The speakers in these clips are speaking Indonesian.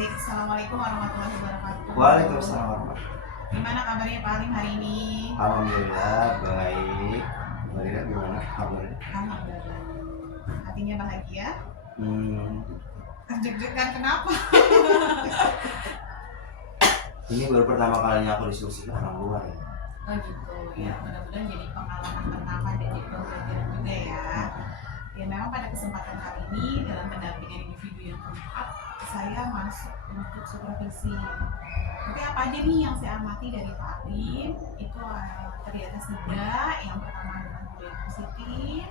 Baik, Assalamualaikum warahmatullahi wabarakatuh. Waalaikumsalam warahmatullahi wabarakatuh. Gimana kabarnya Pak Alim hari ini? Alhamdulillah baik. Mbak Rina gimana kabarnya? Alhamdulillah. Hatinya bahagia? Hmm, Deg-degan kenapa? ini baru pertama kalinya aku diskusi ke orang luar ya. Oh gitu, ya mudah-mudahan jadi pengalaman pertama dan jadi pembelajaran juga ya. Ya memang pada kesempatan kali ini dalam pendampingan individu yang keempat, saya masuk untuk supervisi. Oke, apa aja nih yang saya amati dari Pak Alim? Itu terlihat tiga. Yang pertama adalah budaya positif,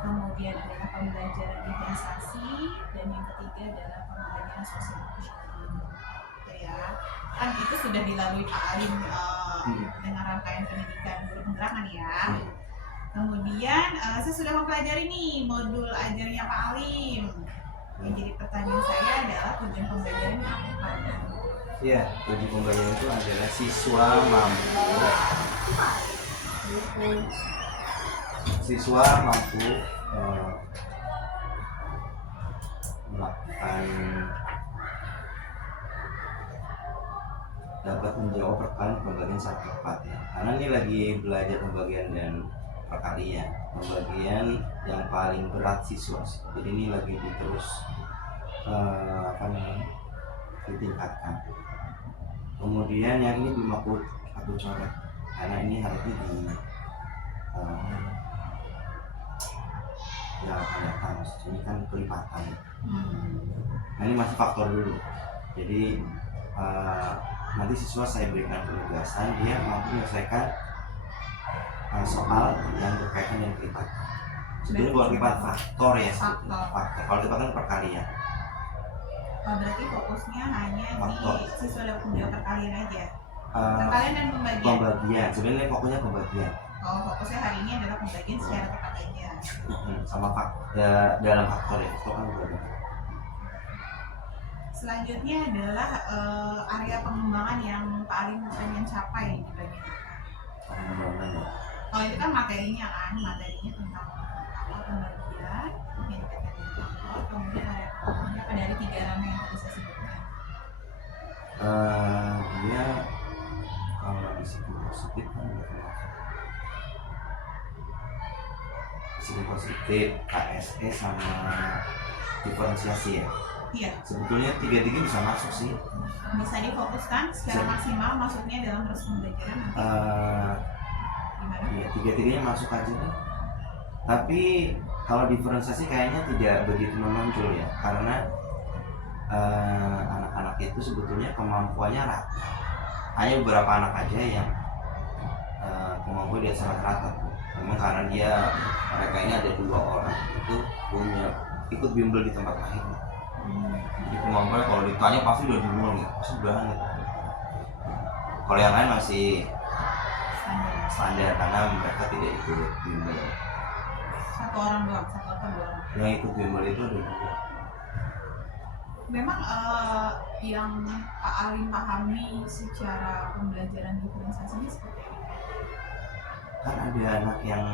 kemudian adalah pembelajaran diferensiasi, dan yang ketiga adalah pembelajaran sosial emosional. Oke ya, kan itu sudah dilalui Pak Alim dengan rangkaian pendidikan guru penerangan ya. Kemudian saya sudah mempelajari nih modul ajarnya Pak Alim. Yang jadi pertanyaan saya adalah tujuan pembelajarannya apa? Iya, tujuan pembelajaran itu adalah siswa mampu melakukan dapat menjawab perkalian pembagian secara tepat ya. Karena ini lagi belajar pembagian dan perkalian, pembagian yang paling berat siswa. Jadi ini lagi terus ditingkatkan. Kemudian yang ini belum aku coret karena ini harusnya di yang akan datang. Ini kan kelipatan. Nah ini masih faktor dulu. Jadi nanti siswa saya berikan penugasan, dia mampu menyelesaikan soal yang berkaitan dengan kelipatan. Sebenarnya bukan kelipatan, faktor ya. Faktor. Kalau kelipatan perkalian. Berarti fokusnya hanya faktor. Di siswa dapat menjawab perkalian aja. Perkalian dan pembagian. Pembagian. Sebenarnya fokusnya pembagian. Oh, fokusnya hari ini adalah pembagian secara tepat aja. Sama dalam faktor ya. Itu kan pembagian. Selanjutnya adalah area pengembangan yang Pak Alim pengen capai di bagian pengembangan ya. Kalau itu kan materinya tentang apa pembagian, yang dikatakan faktor, kemudian area pengembangannya apa dari tiga ranah yang tadi saya sebutkan. Dia kalau di sisi positif kan sisi positif, KSE sama diferensiasi ya. Iya. Sebetulnya tiga-tiga bisa masuk sih. Bisa difokuskan secara maksimal, maksudnya dalam proses pembelajaran nanti. Gimana? Iya, tiga-tiganya masuk aja nih. Tapi kalau diferensiasi kayaknya tidak begitu menonjol ya, karena anak-anak itu sebetulnya kemampuannya rata. Hanya beberapa anak aja yang kemampuan di atas rata-rata. Memang karena mereka ini ada 2 orang itu punya ikut bimbel di tempat lain. Jadi kemampuannya kalau ditanya pasti udah duluan ya, pasti udah gitu. Kalau yang lain masih standar karena mereka tidak ikut bimbel. Satu orang doang, satu atau 2 orang. Yang ikut bimbel itu ada 2. Memang yang Pak Alim pahami secara pembelajaran diferensiasi ini seperti apa? Kan ada anak yang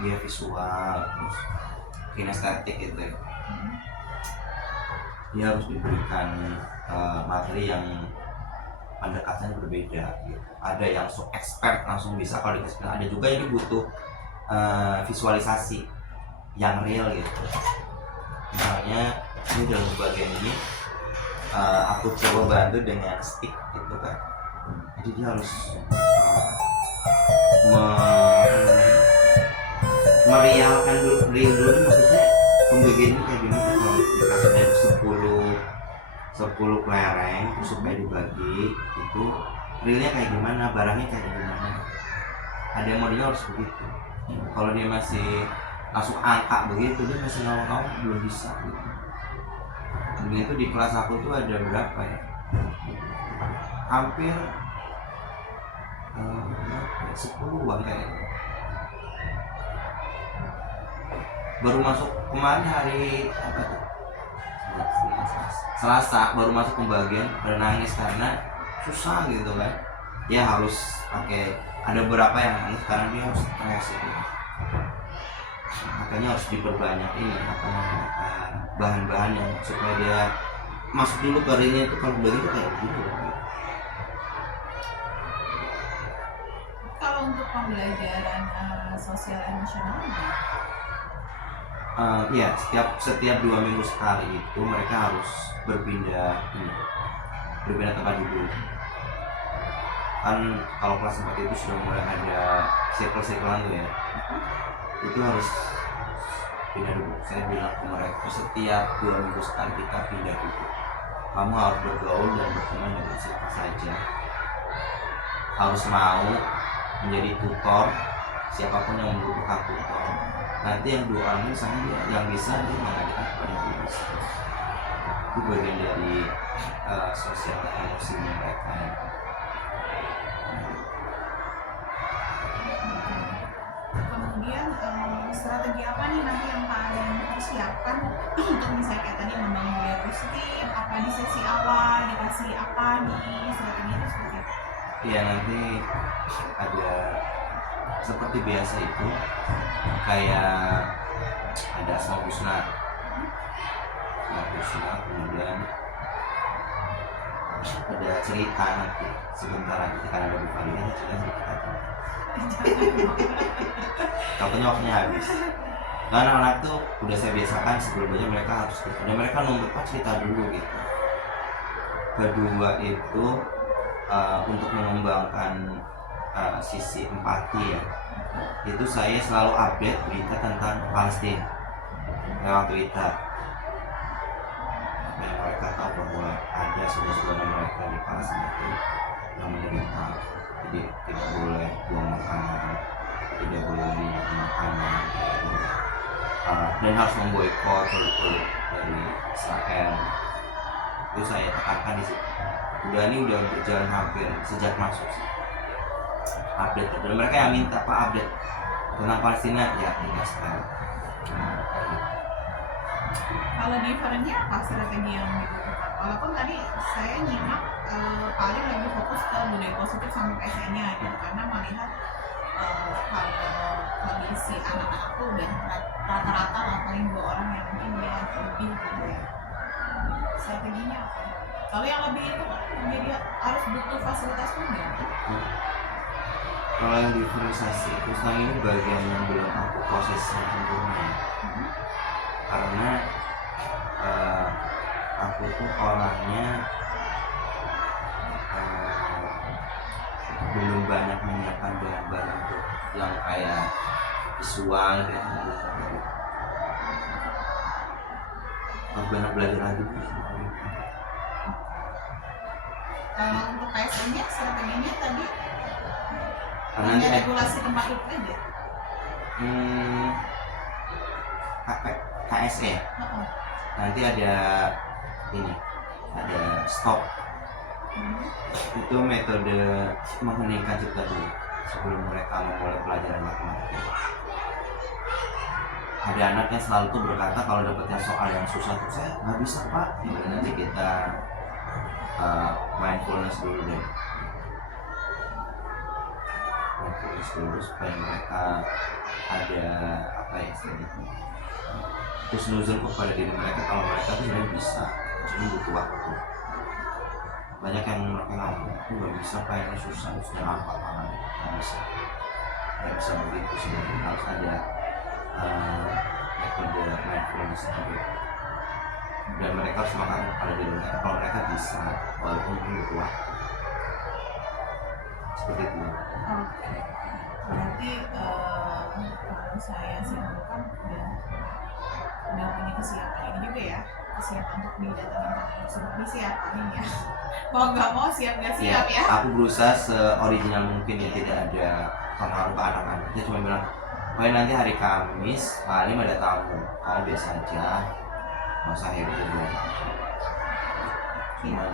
dia visual, terus kinestetik gitu ya. Dia harus diberikan materi yang pendekatannya berbeda gitu. Ada yang so expert langsung bisa kalau dikasih, ada juga yang butuh visualisasi yang real gitu. Misalnya ini dalam bagian ini aku coba bantu dengan stick gitu kan. Jadi dia harus merealkan dulu maksudnya pembagian ini kayak gini. Kalau dikasih dari 10 kelereng supaya dibagi itu realnya kayak gimana, barangnya kayak gimana. Ada yang modelnya harus begitu. Kalau dia masih masuk angka begitu, dia masih ngawang-ngawang belum bisa gitu. Jadi itu di kelas aku tuh ada berapa ya, hampir 10-an kayaknya. Baru masuk kemarin hari apa tuh? Selasa baru masuk pembagian, pada nangis karena susah gitu kan. Ya harus pakai, ada beberapa yang nangis karena dia harus stres gitu. Makanya harus diperbanyak ini bahan-bahan yang supaya dia masuk dulu ke realnya itu kalau begitu kayak gitu. Kalau untuk pembelajaran sosial emosional Iya, setiap 2 minggu sekali itu mereka harus berpindah tempat duduk. Kan kalau kelas 4 itu sudah mulai ada circle-circlean tuh ya, itu harus pindah duduk. Saya bilang ke mereka setiap 2 minggu sekali kita pindah duduk. Kamu harus bergaul dan berteman dengan siapa saja, harus mau menjadi tutor siapapun yang membutuhkan tutor. Nanti yang 2 orang ini sama dia yang bisa dia mengajarkan kepada yang bisa. Itu bagian dari sosial emosi mereka. kemudian strategi apa nih nanti yang paling dipersiapkan untuk misalnya kayak tadi membangun budaya positif, apa di sesi awal dikasih apa nih strategi itu seperti apa? Iya, nanti ada seperti biasa itu kayak ada asma husna, kemudian ada cerita nanti sebentar lagi kita ada di Bali ada cerita takutnya waktunya habis. Nah, anak-anak tuh udah saya biasakan sebelumnya mereka harus cerita dan mereka nunggu cerita dulu gitu. Kedua itu untuk mengembangkan sisi empati ya, itu saya selalu update berita tentang Palestina lewat Twitter supaya mereka tahu bahwa ada saudara-saudara mereka di Palestina itu yang menderita. Jadi tidak boleh buang makanan, tidak boleh minum makanan, dan harus memboikot produk-produk dari Israel. Itu saya tekankan di situ. Ini udah berjalan hampir sejak masuk sih. Update dan mereka yang minta Pak update tentang Palestina ya tidak sekali. Kalau di eventnya apa strategi yang dibutuhkan? Walaupun tadi saya nyimak paling lagi fokus ke budaya positif sama PSN-nya gitu, karena melihat kalau kondisi anak-anak tuh udah rata-rata lah paling 2 orang yang mungkin dia lebih gitu ya. Strateginya apa? Kalau yang lebih itu kan jadi harus butuh fasilitas juga. Kalau yang diferensiasi itu sekarang ini bagian yang belum aku proses sempurna, karena aku tuh orangnya belum banyak menyiapkan bahan-bahan untuk yang kayak visual kayak gitu. Harus banyak belajar lagi. Kalau untuk PSN-nya strateginya tadi nanti ada regulasi tempat duduk aja. KSE nanti ada ini, ada stop. Itu metode mengheningkan cipta dulu sebelum mereka memulai pelajaran matematika. Ada anak yang selalu tuh berkata kalau dapetnya soal yang susah tuh saya nggak bisa Pak. Nanti kita mindfulness dulu deh. Mindfulness dulu supaya mereka ada apa ya istilahnya, terus nuzul kepada diri mereka kalau mereka tuh sebenarnya bisa, cuma butuh waktu. Banyak yang mereka ngomong aku nggak bisa Pak, ini susah, sudah apa tangan nggak bisa begitu. Sebenarnya harus ada metode mindfulness tadi, dan mereka harus makan pada diri mereka kalau mereka bisa walaupun butuh waktu seperti itu. Oke. Berarti kalau saya simpulkan udah punya kesiapan ini juga ya, kesiapan untuk didatangin tamu tersebut disiapin ya. Mau nggak mau siap nggak siap ya. Aku berusaha se-original mungkin ya, tidak ada pengaruh ke anak-anak. Dia cuma bilang, oh nanti hari Kamis Pak Alim ada tamu, kamu biasa aja, nggak usah heboh dulu. Cuman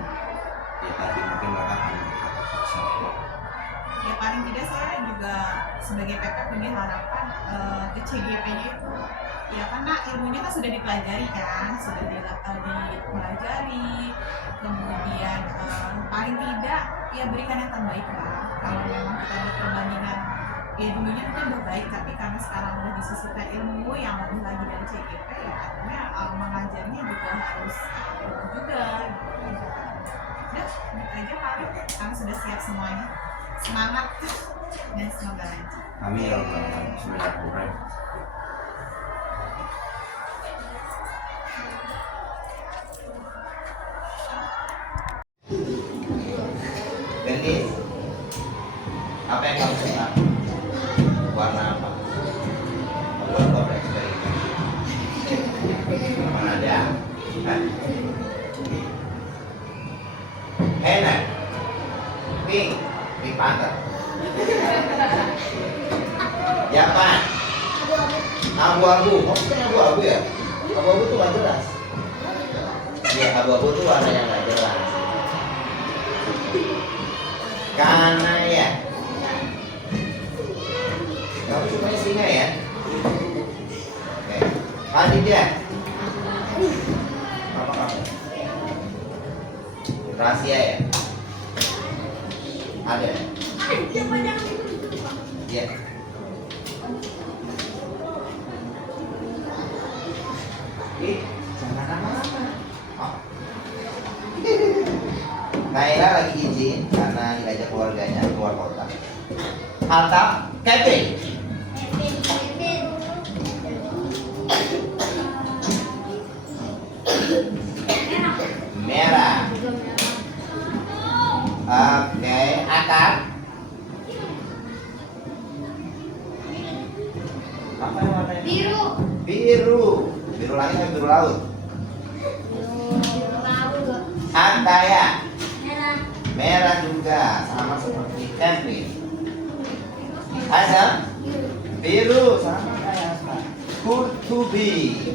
ya tadi mungkin mereka akan ya paling tidak saya juga sebagai PP punya harapan ke CGP-nya itu ya, karena ilmunya kan sudah dipelajari kan, sudah dipelajari, kemudian paling tidak ya berikan yang terbaik lah. Kalau memang kita berperbandingan ya dulunya kita udah baik, tapi karena sekarang udah disisipkan ilmu yang lebih lagi dari CGP ya artinya mengajarnya juga harus juga semuanya. Semangat dan semoga lancar. Amin ya rabbal alamin. Bismillahirrahmanirrahim. Gendis, apa yang kamu suka? Warna apa? Buat kamu eksperimen. Mana ada? Hah? Enak. Pink, pink panther. Ya kan? Abu-abu. Oh, bukan abu-abu ya? Abu-abu tuh nggak jelas. Ya, abu-abu tuh warna yang nggak jelas. Karena ya. Kamu sukanya singa ya? Oke. Aditya. Apa kamu? Rahasia ya? Ada? Iya. Jangan lama-lama. Oh. Naila lagi izin karena ngajak keluarganya keluar kota. Alta, Kevin. Merah. Oke, Atap. Apa yang warnanya? Biru. Biru. Biru langit atau biru laut? Biru laut. Antaya. Merah. Merah juga, sama seperti Kevin. Asam? Biru, sama kayak Asma. Kurtubi.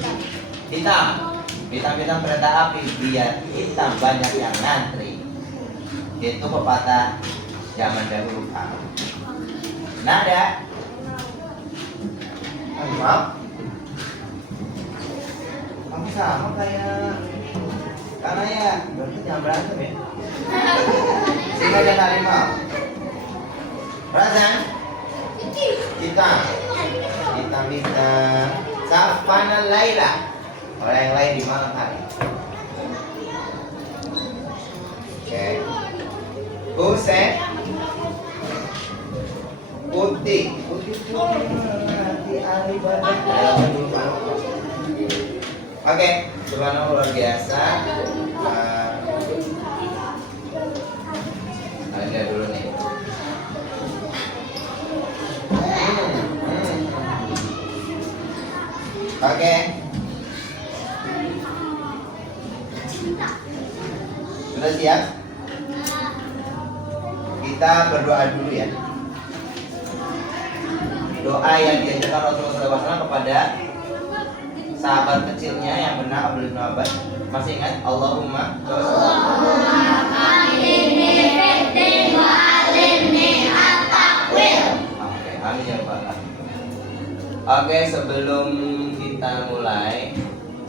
Hitam. Hitam-hitam kereta api biar hitam banyak yang ngantri. Itu pepatah zaman dahulu kamu. Nada. Maaf. Kamu sama kayak karena ya berarti jangan berantem ya. Singa dan harimau. Razan. Kita. Kita. Safana Laila. Orang yang lain di malam hari. Oke. Husein. Putih. Putih. Di hari badan. Oke, subhanallah luar biasa. Lihat dulu nih. Oke. Sudah siap? Kita berdoa dulu ya. Doa yang diajarkan Rasulullah SAW kepada sahabat kecilnya yang benar Abdullah bin Abbas. Masih ingat? Allahumma Oke, amin ya Pak. Oke, sebelum kita mulai,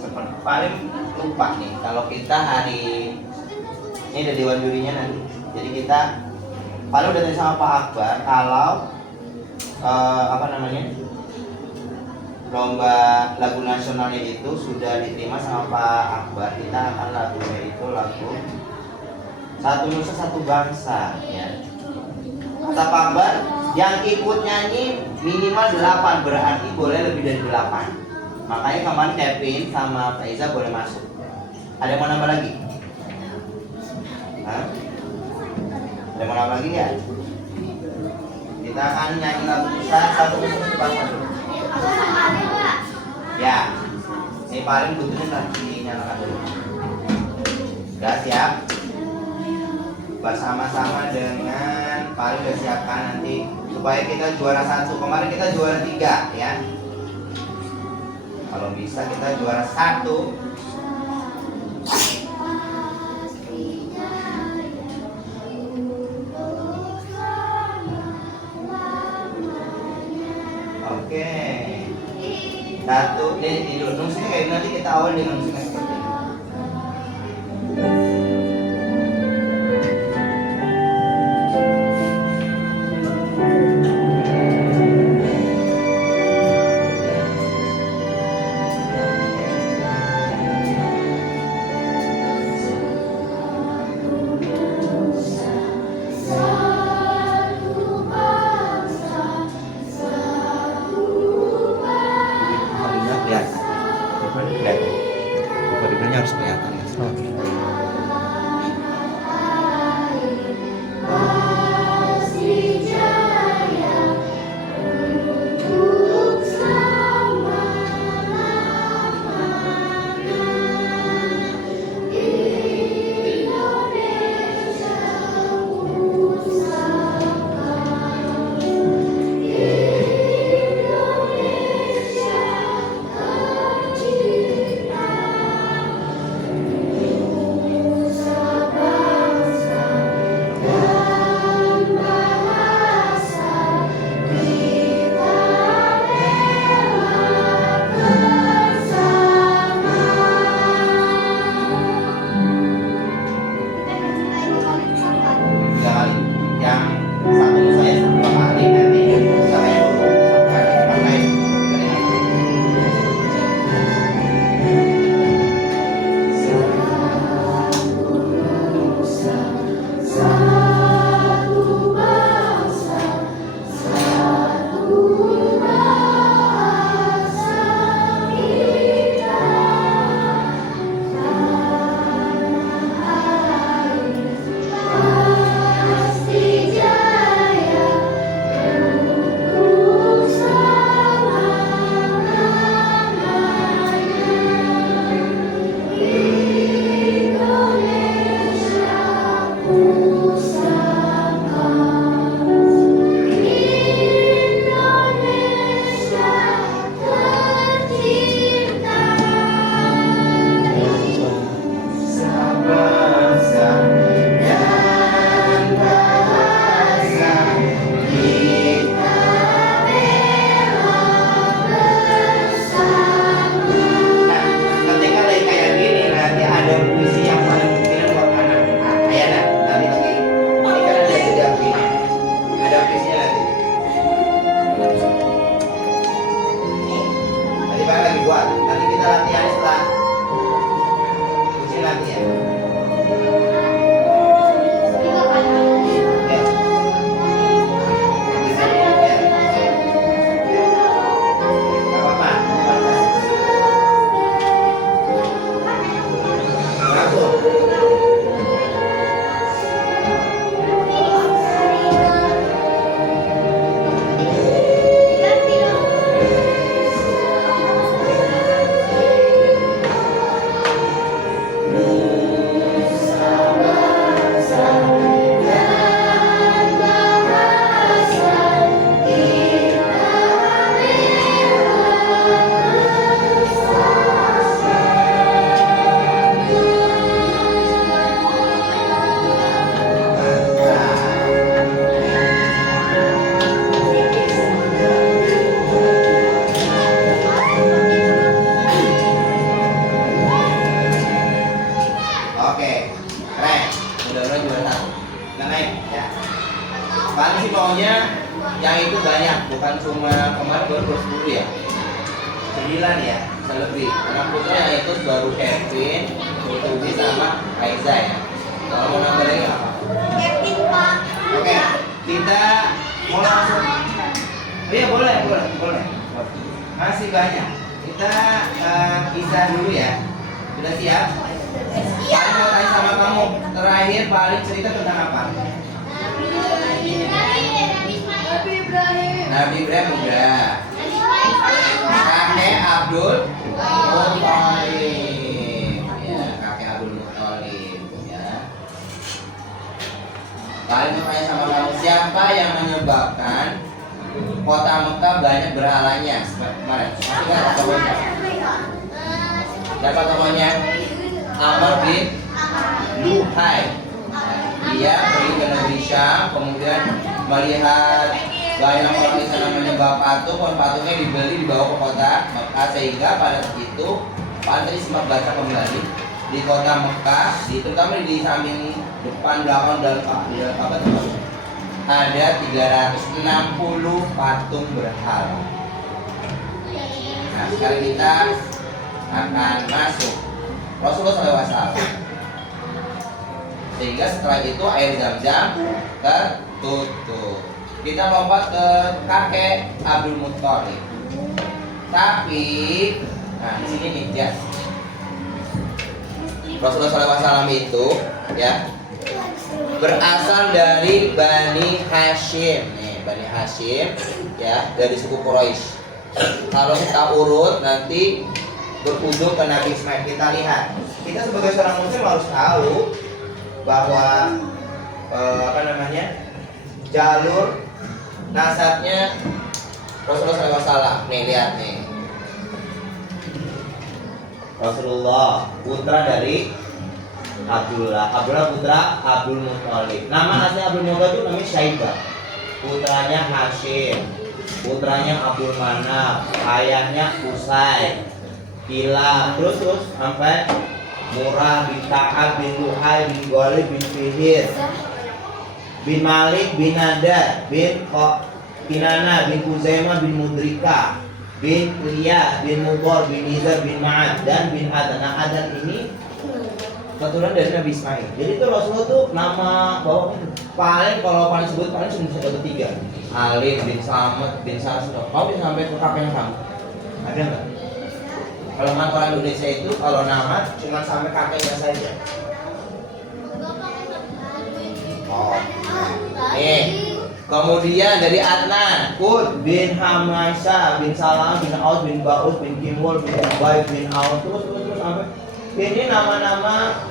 seperti paling lupa nih kalau kita hari ini ada dewan jurinya nanti. Jadi kita paling udah tanya sama Pak Akbar kalau apa namanya lomba lagu nasionalnya itu sudah diterima sama Pak Akbar, kita akan lagunya itu lagu Satu Nusa Satu Bangsa ya. Kata Pak Akbar, yang ikut nyanyi minimal 8, berarti boleh lebih dari 8. Makanya kemarin Kevin sama Faiza boleh masuk. Ada yang mau nambah lagi? Hah? Ada yang mau nambah lagi ya? Kita akan nyanyi lagu Satu Nusa Satu Bangsa dulu. Ya, ini paling butuhnya nanti nyalakan dulu. Sudah siap? Bersama-sama dengan paling udah siapkan nanti supaya kita juara 1. Kemarin kita juara 3 ya. Kalau bisa kita juara 1. Oke. 1, ini dulu musiknya kayak nanti kita awal dengan musiknya seperti ini. Satu Oke, keren. Mudah-mudahan juara satu. Nggak naik ya. Paling sih maunya yang itu banyak, bukan cuma kemarin baru 10 ya. 9 ya, lebih. Karena putra yang itu baru Kevin, Tubi sama Aiza ya. Kalau mau nambah lagi apa? Yakin Pak. Oke, kita mau langsung. Iya boleh. Masih banyak. Kita kisah dulu ya. Sudah siap? Paling mau tanya sama kamu. Terakhir paling cerita tentang apa? Nabi Ibrahim udah. Kakek Abdul Muthalib. Ya, kakek Abdul Muthalib ya. Paling mau tanya sama kamu, siapa yang menyebabkan kota Mekah banyak berhalanya seperti kemarin? Masih nggak tokohnya? Siapa tokohnya? Amr bin Luhai. Dia pergi ke negeri Syam, kemudian melihat banyak orang Islam yang menyembah patung, patungnya dibeli dibawa ke kota Mekah, sehingga pada saat itu Pak Antri sempat baca kembali di kota Mekah, terutama di samping depan, belakang dan ada 360 patung berhala. Nah, sekarang kita akan masuk Rasulullah SAW. Sehingga setelah itu air Zam-Zam tertutup. Kita lompat ke kakek Abdul Muthalib. Tapi, nah di sini nih ya. Rasulullah SAW itu ya berasal dari Bani Hashim. Nih, Bani Hashim ya, dari suku Quraisy. Kalau kita urut nanti berujung ke Nabi Ismail. Kita lihat. Kita sebagai seorang muslim harus tahu bahwa jalur nasabnya Rasulullah SAW. Nih lihat nih. Rasulullah putra dari Abdullah putra Abdul Muthalib. Nama asli Abdul Muthalib itu namanya Syaibah. Putranya Hashim, putranya Abdul Manaf, ayahnya Qusay, Kilab, terus sampai Murrah bin Ka'ab bin Luhai bin Ghalib bin Fihir bin Malik bin Nadar bin Kinana bin Kuzaimah bin Mudrika bin Ilya bin Mudhar bin Nizar bin Ma'ad dan bin Adan. Nah, Adan ini keturunan dari Nabi Ismail. Jadi itu Rasulullah tuh nama bawahnya paling sebut paling cuma bisa dapat 3. Alim bin Slamet bin Sarsudah. Kau bisa sampai ke kakeknya kamu? Ada nggak? Kalau orang Indonesia itu kalau nama cuma sampai kakeknya saja. Oh. Nih. Kemudian dari Adnan, Ud bin Hamasa bin Salam bin Aus bin Ba'ud bin Kimul bin Ubay bin Aus terus sampai ini nama-nama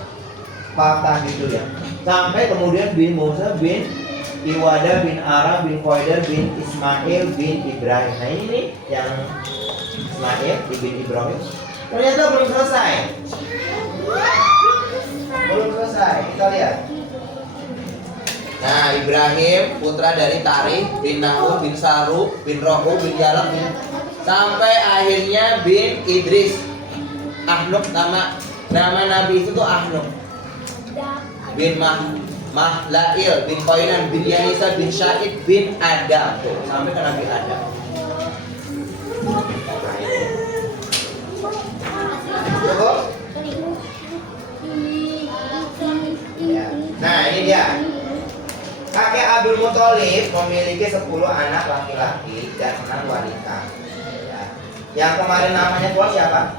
patah gitu ya. Sampai kemudian bin Musa bin Iwada bin Ara bin Qaidar bin Ismail bin Ibrahim. Nah ini nih yang Ismail bin Ibrahim. Ternyata belum selesai. Kita lihat. Nah, Ibrahim putra dari Tarikh bin Nahur bin Saru bin Rohu bin Yalak bin sampai akhirnya bin Idris. Ahnuk nama Nabi itu tuh Ahnuk bin Mahlail bin Qainan bin Yanisa bin Syahid bin Adam tuh sampai ke Nabi Adam. Cukup? Nah, ini dia. Kakek Abdul Muthalib memiliki 10 anak laki-laki dan 6 wanita. Ya. Yang kemarin namanya keluar siapa?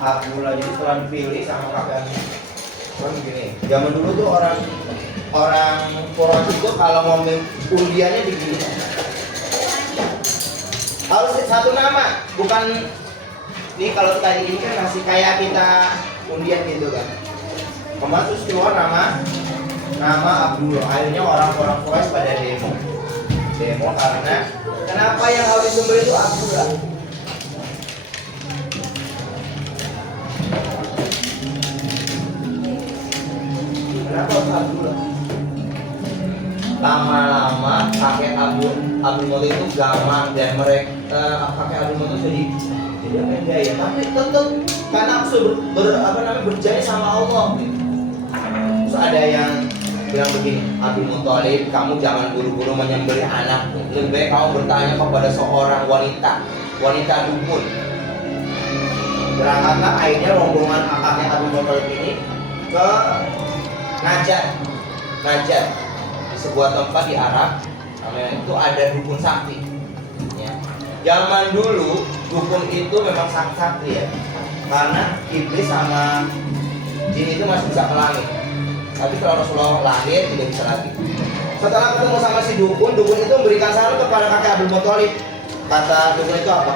Abdullah. Jadi setelah dipilih sama kakeknya. Kan begini. Zaman dulu tuh orang Quraisy itu kalau mau undiannya begini. Harus satu nama, bukan ini kalau tadi ini kan masih kayak kita undian gitu kan. Kemarin terus keluar nama Abdullah. Akhirnya orang-orang Quraisy pada demo karena kenapa yang harus disembelih itu Abdullah? Kenapa harus Abdullah? Lama-lama kakek Abdul Muthalib itu gamang dan mereka kakek Abdul Muthalib jadi apa ya? Tapi tetap karena berjaya sama Allah gitu. ada yang bilang begini, Abdul Muthalib, kamu jangan buru-buru menyembelih anakmu. Lebih baik kamu bertanya kepada seorang wanita dukun. Berangkatlah akhirnya rombongan kakek Abdul Muthalib ini ke Najd, di sebuah tempat di Arab. Namanya itu ada dukun sakti. Ya. Zaman dulu dukun itu memang sakti ya, karena iblis sama jin itu masih bisa ke langit. Tapi kalau Rasulullah lahir tidak bisa lagi. Setelah ketemu sama si dukun itu memberikan saran kepada kakek Abdul Muthalib. Kata dukun itu apa?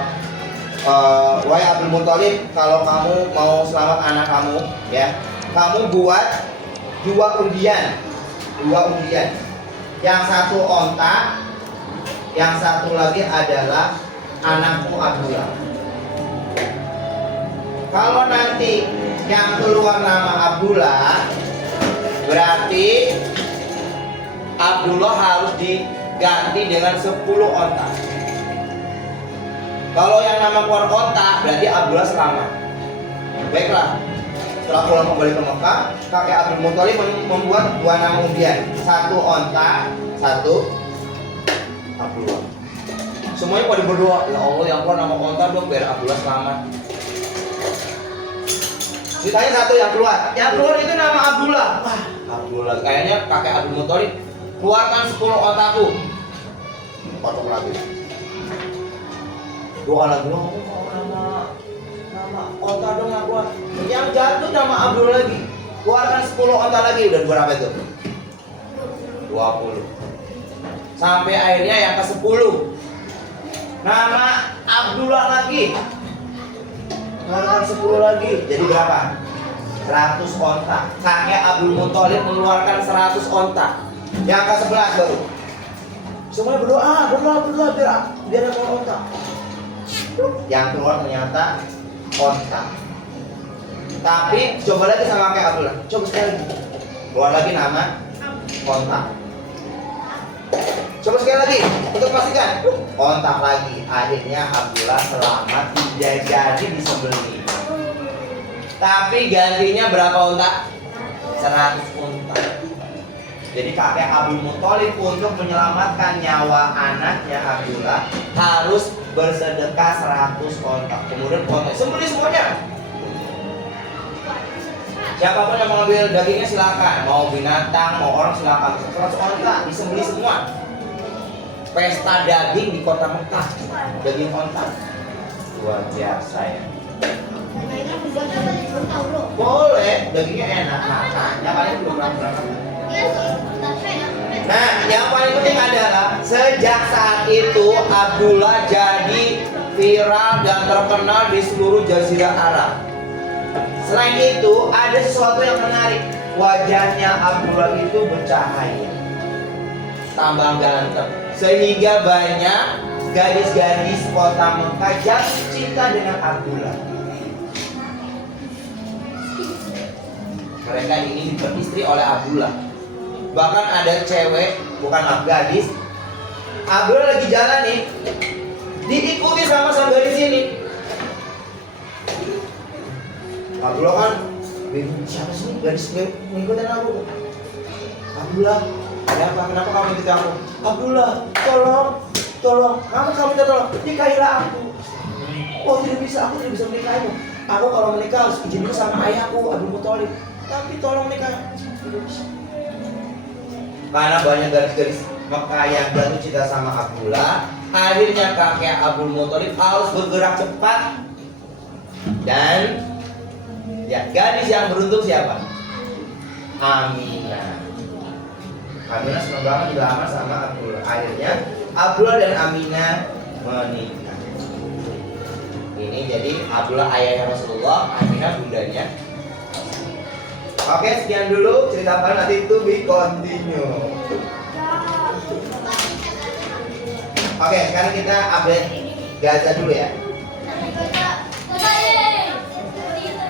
Wahai Abdul Muthalib, kalau kamu mau selamat anak kamu, ya, kamu buat dua undian. Yang satu onta, yang satu lagi adalah anakmu Abdullah. Kalau nanti yang keluar nama Abdullah, berarti Abdullah harus diganti dengan 10 onta. Kalau yang nama keluar onta, berarti Abdullah selamat. Baiklah, setelah pulang kembali ke Mekah, kakek Abdul Muthalib membuat 2 nama undian, 1 onta, 1 Abdullah. Semuanya pada berdoa, ya Allah yang keluar nama onta dong biar Abdullah selamat. Ditanya 1 yang keluar itu nama Abdullah. Wah, Abdullah, kayaknya kakek Abdul Muthalib, keluarkan 10 ontaku. Potong lagi. Doa lagi, oh, mau nama onta dong yang keluar. Yang jatuh nama Abdul lagi. Keluarkan 10 onta lagi, udah berapa itu? 20. Sampai akhirnya yang ke-10. Nama Abdullah lagi. Keluarkan 10 lagi. Jadi berapa? 100 onta. Kakek Abdul Muthalib mengeluarkan 100 onta. Yang ke-11 baru. Semuanya berdoa biar ada onta. Yang keluar ternyata onta. Tapi coba lagi sama kakek Abdullah. Coba sekali lagi. Keluar lagi nama onta. Coba sekali lagi untuk pastikan. Onta lagi. Akhirnya Abdullah selamat, tidak jadi disembelih. Tapi gantinya berapa onta? 100 onta. Jadi kakek Abdul Muthalib untuk menyelamatkan nyawa anaknya Abdullah harus bersedekah 100 onta. Kemudian onta sembelih semuanya. Siapapun yang mengambil dagingnya silakan. Mau binatang, mau orang silakan. 100 onta disembelih semua. Pesta daging di kota Mekah. Daging onta. Luar biasa ya. Boleh, dagingnya enak. Makanya paling belum berapa. Nah, yang paling penting adalah sejak saat itu Abdullah jadi viral dan terkenal di seluruh Jazirah Arab. Selain itu, ada sesuatu yang menarik. Wajahnya Abdullah itu bercahaya, tambah ganteng, sehingga banyak gadis-gadis kota Mekah jatuh cinta dengan Abdullah. Mereka ingin beristri oleh Abdullah. Bahkan ada cewek, bukan gadis, Abdullah lagi jalan nih, diikuti sama gadis ini. Abdullah kan bingung, siapa sih gadis ngikutin aku? Abdullah, ada apa? Kenapa kamu ikutin aku? Abdullah, tolong, kamu minta tolong, nikahilah aku. Oh tidak bisa, aku tidak bisa menikahimu. Aku kalau menikah harus izin dulu sama ayahku, Abdul Muthalib. Tapi tolong nikah, tidak bisa. Karena banyak gadis-gadis Mekah yang jatuh cinta sama Abdullah, akhirnya kakek Abdul Muthalib harus bergerak cepat. Dan ya, gadis yang beruntung siapa? Aminah. Aminah senang banget juga aman sama Abdullah. Akhirnya Abdullah dan Aminah menikah. Ini jadi Abdullah ayahnya Rasulullah, Aminah bundanya. Oke, sekian dulu cerita kalian, nanti to be continue. Oke, sekarang kita update Gaza dulu ya.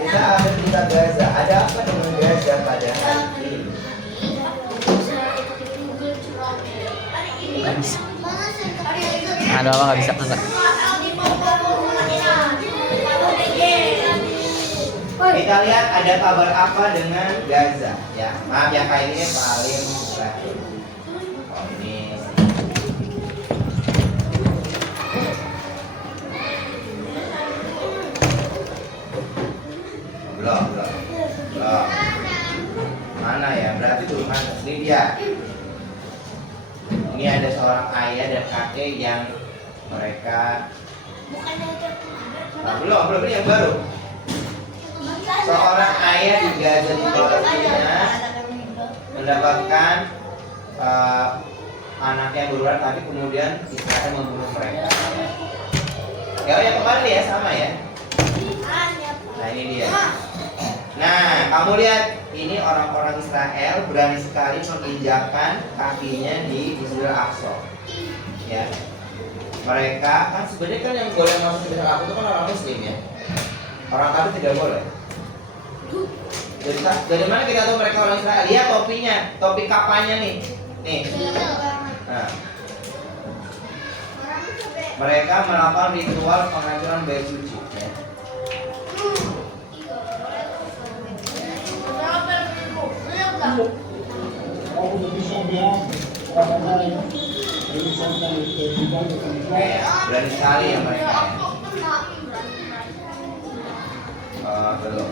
Kita update cerita Gaza. Ada apa dengan Gaza pada hari ini? Nggak bisa. Ada apa nggak bisa enggak? kita lihat ada kabar apa dengan Gaza ya. Maaf ya, kali ini paling terakhir. Oh, ini belum. Mana ya? Berarti belum ada. Ini dia. Ini ada seorang ayah dan kakek yang mereka belum ini yang baru. Seorang ayah di Gaza di Palestina mendapatkan anaknya yang berulang, tapi kemudian Israel membunuh mereka. Ya yang kemarin ya sama ya. Nah ini dia. Nah kamu lihat ini orang-orang Israel berani sekali menginjakkan kakinya di Masjidil Aqsa. Ya. Mereka kan sebenarnya kan yang boleh masuk ke Masjidil Aqsa itu kan orang Muslim ya. Orang kafir tidak boleh. Jadi dari mana kita tahu mereka orang Israel? Lihat topinya, topi kapanya nih. Nih. Nah. Mereka melakukan ritual penghancuran bait suci. Ya. Berani sekali ya mereka. Belum.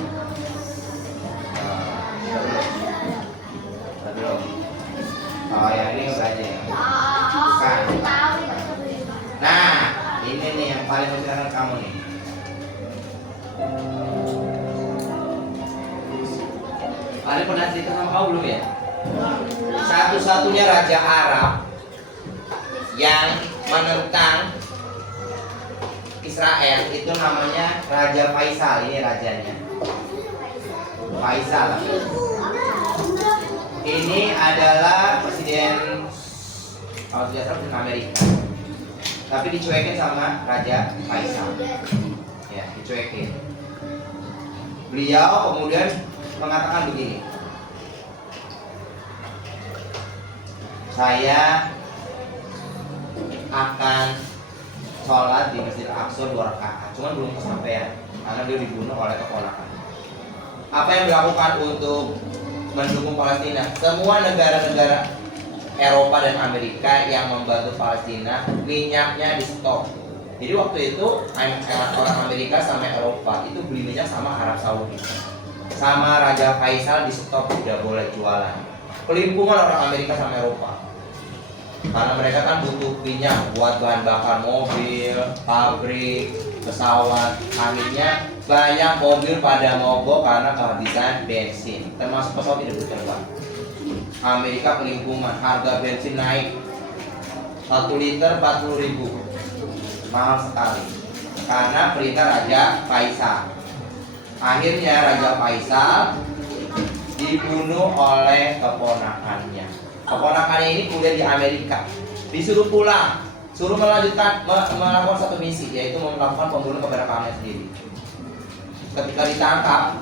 Oh ya ini udah aja. Bukan. Nah ini nih yang paling mencerahkan kamu nih. Kalian pernah cerita sama kamu belum ya? Satu-satunya raja Arab yang menentang Israel itu namanya Raja Faisal. Ini rajanya Faisal. Ini adalah presiden kalau tidak salah presiden Amerika, tapi dicuekin sama Raja Faisal. Ya, dicuekin. Beliau kemudian mengatakan begini, saya akan sholat di Masjid Aqsa 2 rakaat, cuman belum kesampaian karena dia dibunuh oleh keponakan. Apa yang dilakukan untuk mendukung Palestina? Semua negara-negara Eropa dan Amerika yang membantu Palestina, minyaknya di stop. Jadi waktu itu orang Amerika sama Eropa itu beli minyak sama Arab Saudi. Sama Raja Faisal di stop, tidak boleh jualan. Pelimpungan orang Amerika sama Eropa. Karena mereka kan butuh minyak buat bahan bakar mobil, pabrik, pesawat. Akhirnya banyak mobil pada mogok karena kehabisan bensin. Termasuk pesawat tidak berterbang. Amerika pelimpungan, harga bensin naik 1 liter 40.000, mahal sekali. Karena perintah Raja Faisal. Akhirnya Raja Faisal dibunuh oleh keponakannya. Keponakannya ini kuliah di Amerika, disuruh pulang, suruh melakukan satu misi, yaitu melakukan pembunuhan kepada kawannya sendiri. Ketika ditangkap,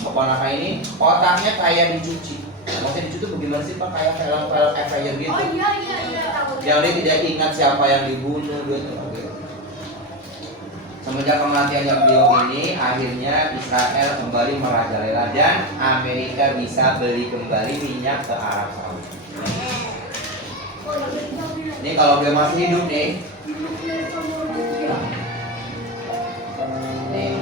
keponakan ini otaknya kayak dicuci. Maksudnya dicuci bagaimana sih Pak? Kayak film-film Avenger gitu. Oh iya. Yang dia tidak ingat siapa yang dibunuh gitu. Semenjak kematiannya beliau ini, akhirnya Israel kembali merajalela dan Amerika bisa beli kembali minyak ke Arab Saudi. Ini kalau beliau masih hidup nih. Nih.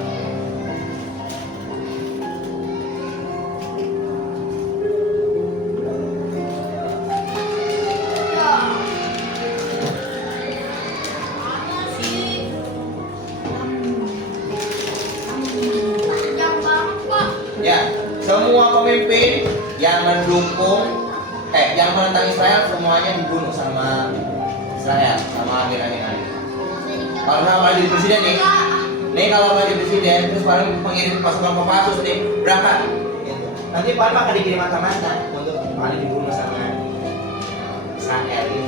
Ya, semua pemimpin yang mendukung yang menentang Israel semuanya dibunuh sama Israel, sama agen-agen Amerika. Kalau nama jadi presiden nih kalau mau jadi presiden terus paling mengirim pasukan Kopassus nih berangkat. Gitu. Nanti paling akan dikirim mata-mata untuk paling dibunuh sama Israel. Gitu.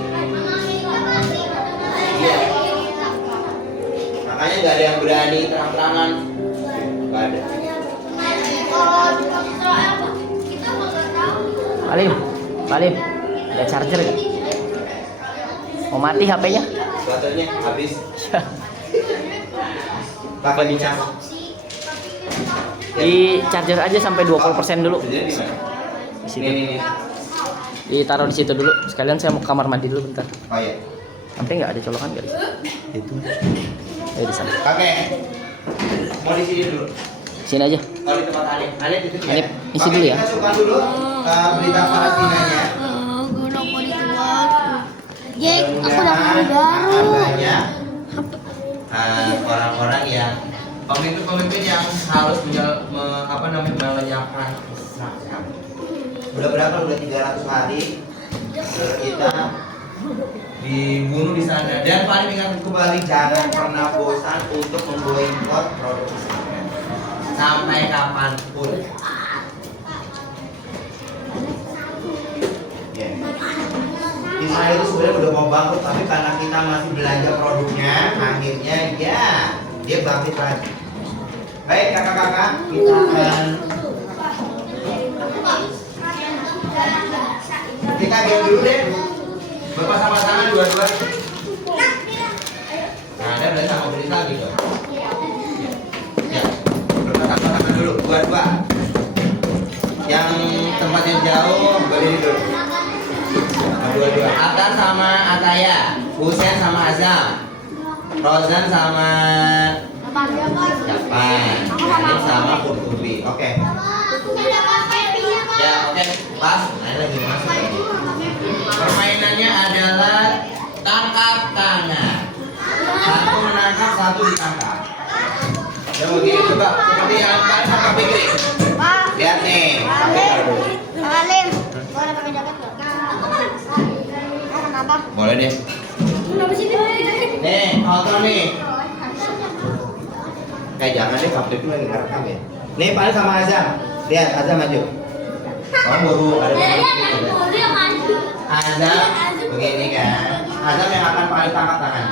Iya. Makanya nggak ada yang berani terang-terangan, nggak ada. Palim, ada charger gak? Mau mati HP-nya? Baterainya habis. Pakai minyak. Di charger aja sampai 20% dulu. Jadi di mana? Di situ. Ini. Ditaruh di situ dulu. Sekalian saya mau ke kamar mandi dulu bentar. Oh iya. Sampai nggak ada colokan guys? Itu. Di sana. Kakek. Mau di sini dulu. Sini aja. Kalau di tempat Alif, Alif itu Alif, isi dulu ya. Kita suka dulu berita Palestinanya. Gue mau dituang. Jek, aku Mudah-mudahan udah akan baru. banyak orang-orang yang pemimpin-pemimpin yang harus melenyapkan Israel. Udah berapa? Udah 300 hari kita dibunuh di sana. Dan paling ingat kembali, jangan pernah bosan untuk memboikot produk Israel sampai kapanpun. Ya. Israel itu sebenarnya udah mau bangkrut, tapi karena kita masih belanja produknya, akhirnya ya dia bangkit lagi. Baik kakak-kakak, kita akan game dulu deh. Bapak sama-sama dua-dua. Nah, ada berarti sama berita gitu. Ya, bapak sama-sama dulu, dua-dua. Yang tempatnya jauh berdiri dulu. Dua-dua. Atan sama Ataya, Husen sama Azam, Rozan sama Japan, Hanif sama Kurtubi. Oke. Ya, oke. Pas. Nah, lagi masuk. Permainannya adalah tangkap tangan. Satu menangkap, satu ditangkap. Ya begini coba seperti yang kalian tangkap begini. Lihat nih. Alim, boleh pakai jaket nggak? Kenapa? Boleh deh. Kenapa sih dia? Nih, foto nih. Jangan deh, publik lagi ngerekam ya. Nih, Pak sama Azam. Lihat, Azam maju. Kamu baru ada Azam begini kan. Azam yang akan paling tangkap tangan.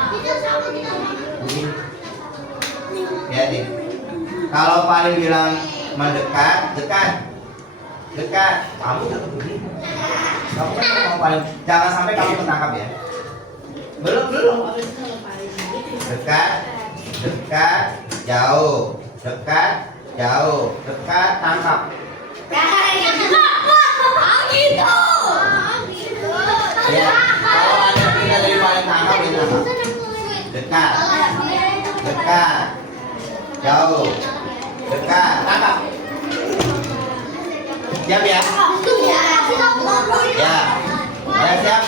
Begini. Lihat nih. Kalau paling bilang mendekat, dekat. Dekat. Kamu tetap begini. Kamu kan mau paling, jangan sampai kamu ketangkap ya. Belum. Dekat, dekat, jauh, dekat, jauh, dekat, tangkap. Ya, kalau ada pindah dari paling tangkap ini apa? Dekat, dekat, jauh, dekat, tangkap. Siap ya? Ya, siap.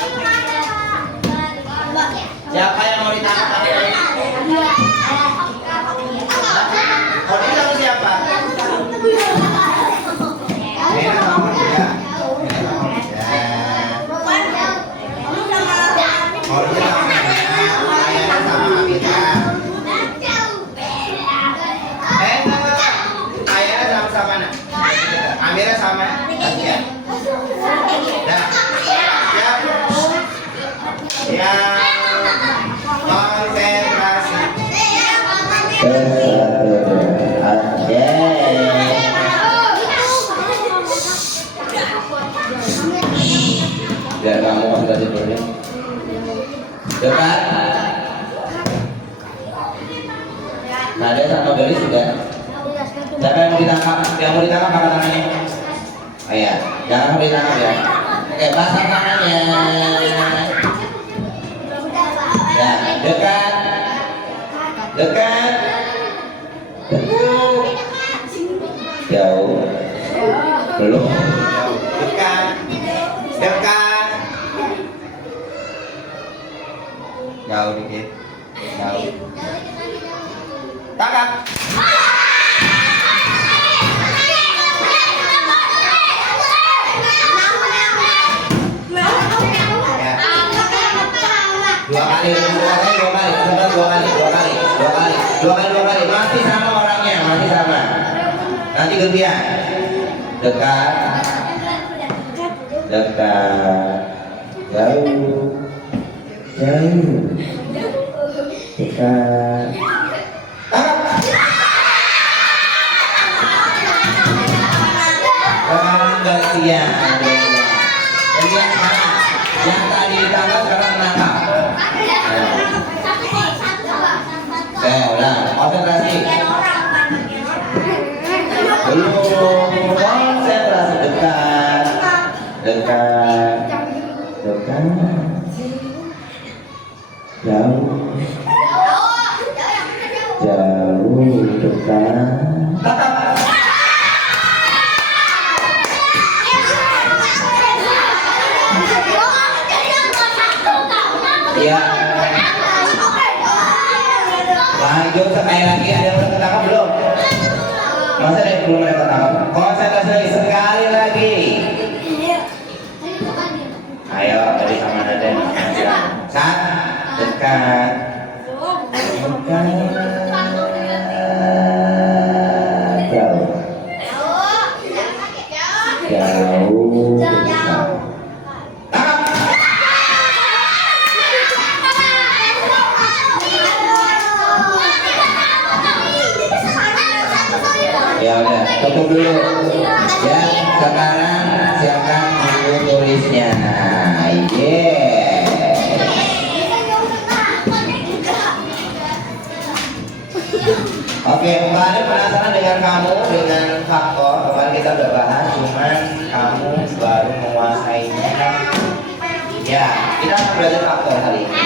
Siapa yang mau ditangkap hari ini? Kalau ini sama siapa? Ini sama dia. Ini sama dia. Kalau ini sama Ayana sama Amira. Ayana sama siapa nak? Amira sama Asia. Dah. Siap. Ya. Konsentrasi. Biar kamu konsentrasi dulu. Dekat. Nada sama Gelis sudah. Siapa yang mau ditangkap? Yang mau ditangkap angkat tangannya. Oh iya, jangan mau ditangkap ya. Oke, pasang tangannya. Ya, dekat. Dekat. Jauh. Belum. Dekat. Dekat. Jauh dikit. Jauh. Tangkap. Dua kali, masih sama orangnya, masih sama. Nanti gantian. Dekat, dekat, jauh, jauh, dekat. Gantian. Gantian mana? Yang tadi ditangkap sekarang menangkap. Ulang, konsentrasi. Belum. Konsentrasi dekat. Dekat. Dekat. Jauh. Jauh dekat. Tetap. Ya. Lanjut sekali lagi, ada yang udah ketangkap belum? Masa ada yang belum ada ketangkap? Konsentrasi lagi sekali lagi. Ayo, tadi sama Nada. Satu, dekat. Dekat. Jauh. Jauh. Dekat. Ya udah, tutup dulu. Ya, sekarang siapkan buku tulisnya. Oke, kemarin penasaran dengan kamu dengan faktor kemarin kita udah bahas, cuman kamu baru menguasainya. Ya, kita akan belajar faktor kali ini.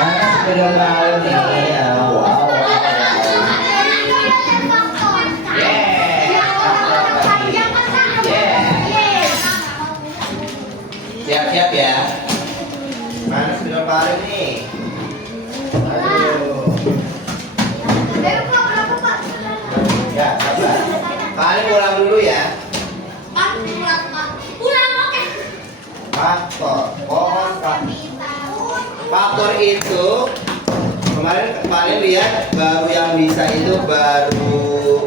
Mana sepeda baru nih? Wow. Siap-siap ya. Mana sudah paling nih? Aduh. Ya, sabar. Paling ulang dulu ya. Faktor. Faktor itu kemarin lihat baru yang bisa itu baru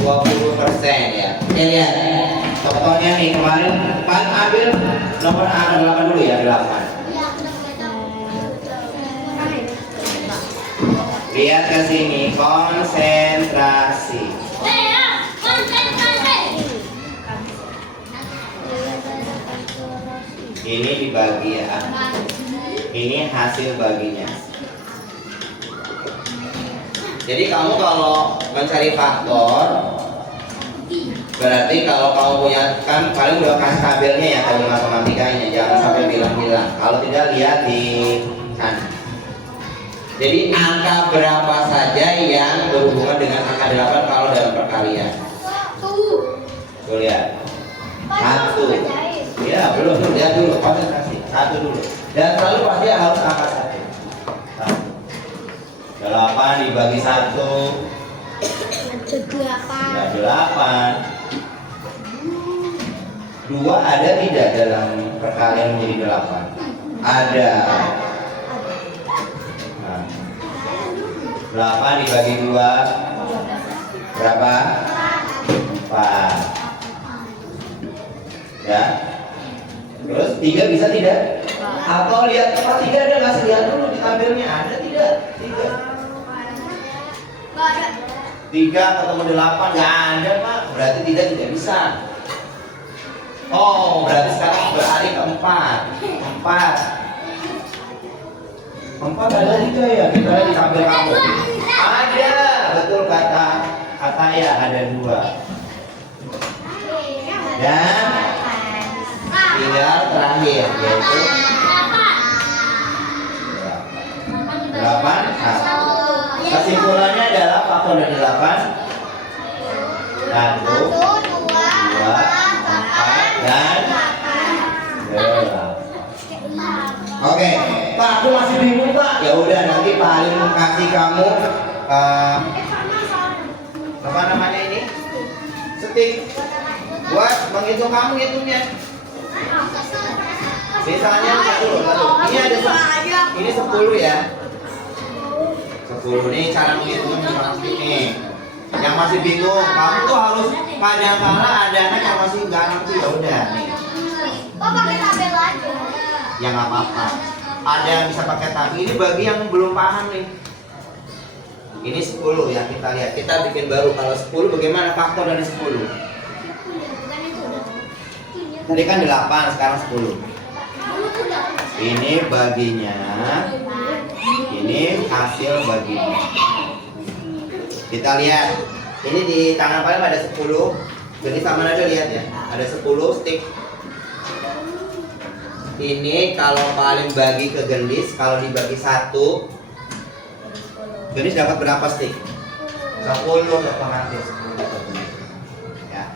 20% ya. Lihat. Contohnya nih kemarin paling ambil nomor 8 dulu ya, 8. Lihat ke sini, konsentrasi. Ini dibagi ya. Ini hasil baginya. Jadi kamu kalau mencari faktor, berarti kalau kamu punya, kan paling udah kasih tabelnya ya kalau matematikanya, jangan sampai bilang-bilang. Kalau tidak, lihat di kanan. Jadi angka berapa saja yang berhubungan dengan angka 8 kalau dalam perkalian? Tuh lihat. 1. Ya belum, lihat dulu, konsentrasi. 1 dulu. Dan selalu pasti harus angka 1. 8 dibagi 1. Ya 8. 2 ada tidak dalam perkalian menjadi 8? Ada. Nah, 8 dibagi 2 berapa? 4. Ya. Terus 3 bisa tidak? Atau lihat apa 3 ada nggak? Lihat dulu di tabelnya ada tidak? 3 ketemu 8 nggak ada Pak, berarti tidak bisa. Oh, berarti sekarang beralih ke 4. 4 ada juga ya, kita lihat di tabel kamu. Ada, betul kata ya, ada 2. Dan tinggal terakhir yaitu 8. Kesimpulannya adalah faktor dari 8 1, 2, 4 dan 8. Oke, Pak, aku masih bingung Pak. Ya udah, nanti Pak Halim kasih kamu apa namanya ini? Stick buat menghitung kamu hitungnya. Misalnya ini ada ini 10 ya. 10 nih cara menghitungnya seperti ini. Yang masih bingung, kamu tuh harus kadang-kala ada anak yang masih nggak ngerti, ya udah nih. Kok pakai tabel aja? Ya nggak apa-apa. Ada yang bisa pakai tabel. Ini bagi yang belum paham nih. Ini 10 ya, kita lihat. Kita bikin baru. Kalau 10 bagaimana faktor dari 10? Tadi kan 8, sekarang 10. Ini baginya. Ini hasil baginya. Kita lihat. Ini di tangan paling ada 10. Jadi sama aja lihat ya. Ada 10 stick. Ini kalau paling bagi ke gendis, kalau dibagi 1, gendis dapat berapa stick? 10 otomatis 10 ya.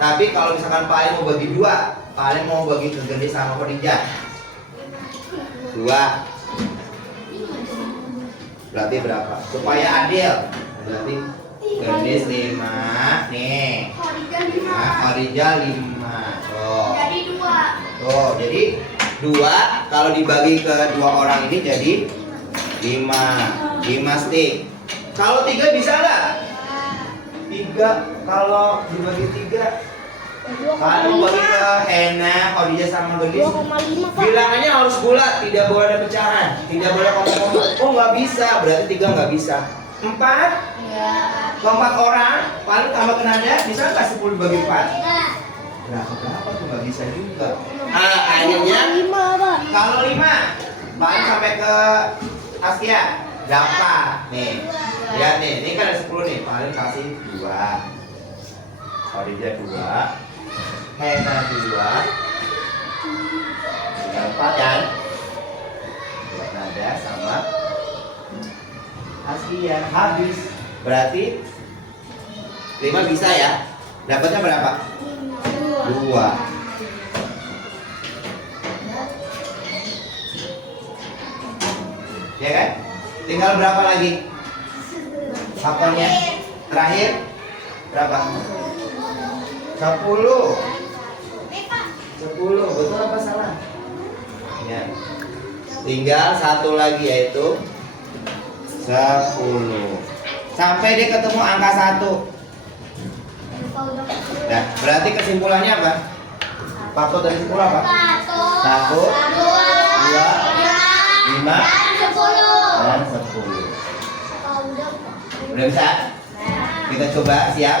Tapi kalau misalkan paling mau bagi 2, paling mau bagi ke gendis sama Khadijah 2. Berarti berapa? Supaya adil. Berarti gendis 5 nih. Khadijah 5. Jadi 2. Tuh, jadi 2 kalau dibagi ke 2 orang ini jadi 5 stick. Kalau 3 bisa nggak? 3 kalau dibagi 3, kalau bagi ke Hena, Khadijah sama Gendis, 2,5 Pak. bilangannya harus bulat, tidak boleh ada pecahan, tidak boleh ngomong-ngomong. Oh nggak bisa, berarti 3 nggak bisa. 4, ke 4 orang, paling tambah ke nada, bisa nggak 10 bagi 4? Berapa tuh nggak bisa juga. Akhirnya 5 Pak. kalau 5, paling sampai ke Askia dapat nih. Lihat nih, ini kan ada 10 nih, paling kasih 2. Khadijah 2, Hena 2, 4 kan? Buat nada sama Askia habis. Berarti 5 bisa ya? Dapatnya berapa? 2. Ya kan? Tinggal berapa lagi? Faktornya terakhir berapa? 10. 10, betul apa salah? Ya. Tinggal satu lagi yaitu 10. Sampai dia ketemu angka 1. Nah, berarti kesimpulannya apa? Faktor dari 10 apa? 1, 2, 5, dan 10. Udah bisa? Kita coba, siap?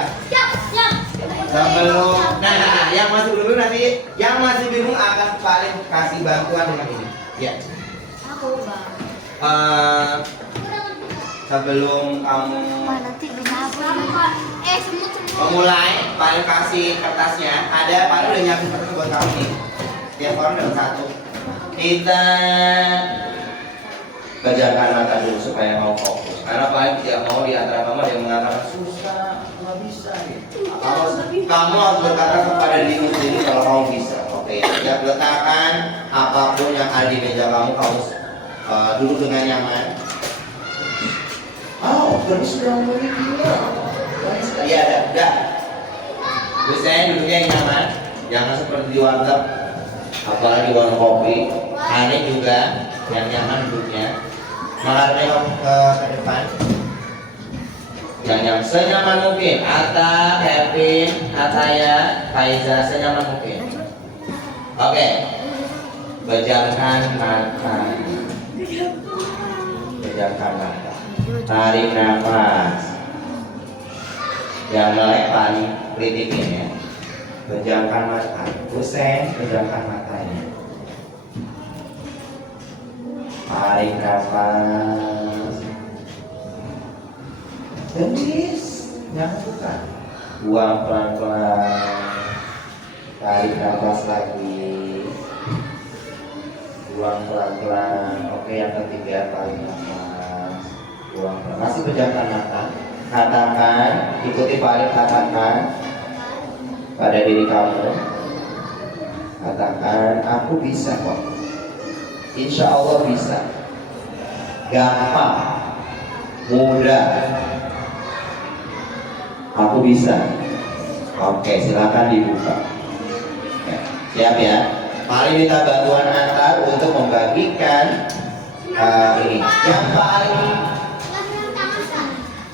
Sebelum, nah, yang masih belum nanti, yang masih bingung akan paling kasih bantuan dengan ini. Ya. Sebelum kamu Nanti bisa apa? Semut. memulai, paling kasih kertasnya. Ada paling udah nyiapin kertas buat kamu nih. Tiap orang dapat 1. Kita pejamkan mata dulu supaya mau fokus. Karena paling tidak mau di antara kamu ada yang mengatakan susah, nggak bisa gitu. Kamu harus berkata kepada dirimu sendiri kalau kamu bisa. Oke, ya letakkan apapun yang ada di meja kamu duduk dengan nyaman. Oh, terus sudah mulai gila. Iya, ada. Terus saya duduknya yang nyaman, jangan seperti di warteg, apalagi di warung kopi. Aneh juga yang nyaman duduknya. Mengarahnya ke depan. Yang senyaman mungkin. Atta, Kevin, Ataya, Faiza, senyaman mungkin. Oke. Pejamkan mata. Pejamkan mata. Tarik nafas. Yang melek paling kritikin ya. Pejamkan mata. Husein, pejamkan matanya. Tarik nafas. Gendis, jangan buka. Buang pelan-pelan. Tarik nafas lagi. Buang pelan-pelan. Oke, yang ketiga tarik nafas. Buang pelan. Masih pejamkan mata. Katakan, ikuti Pak, katakan pada diri kamu. Katakan, aku bisa kok. Insya Allah bisa. Gampang, mudah. Aku bisa. Oke, silakan dibuka. Ya, siap ya. Paling minta bantuan antar untuk membagikan ini.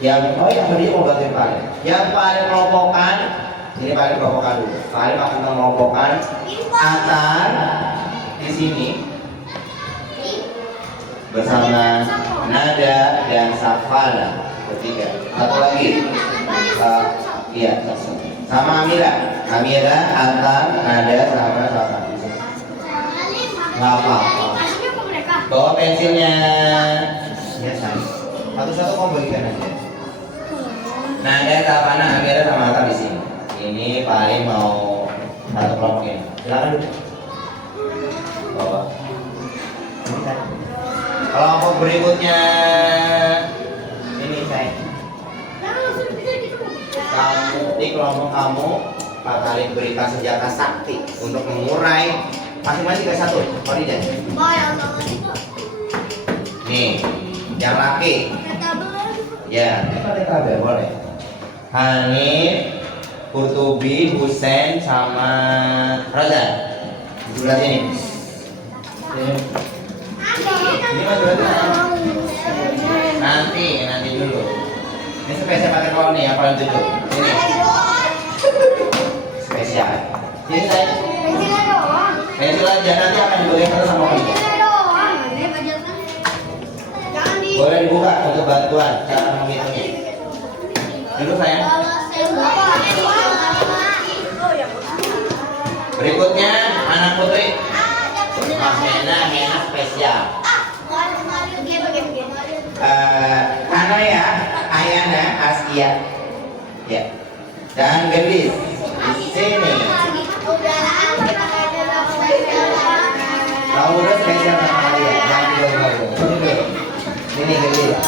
Yang tadi mau bantuin paling. Yang paling melompokan, ini paling melompokan dulu. Paling akan melompokan antar di sini bersama Nada dan Safala bertiga. Satu lagi, iya, sama Amira, Antar, Nada, sama Safala. Nggak apa-apa. Bawa pensilnya. Ya, satu-satu kamu bagikan aja. Nah, guys, Savana, Amira sama Ata di sini. Ini paling mau satu kelompok ini. Silakan dulu. Bawa. Ini kan. Kelompok berikutnya ini saya. Di kelompok kamu pakalin berikan senjata sakti untuk mengurai masing-masing ke satu. Kodidan. Nih, yang laki. Ya, TKB boleh. Hanif, Kurtubi, Husen, sama Raza. Di sebelah sini. Ini mas nanti dulu. Ini spesial pakai kolom nih, yang paling tujuh. Ini spesial. Sini saya. Pensil aja nanti akan dibagikan sama kamu. Boleh dibuka untuk bantuan cara menghitungnya. Duduk sayang. Berikutnya anak putri. Hena spesial. Anaya, Ayana, Askia. Ya. Dan Gendis di sini. Kamu udah spesial sama dia. Jangan jauh-jauh. Ini Gendis.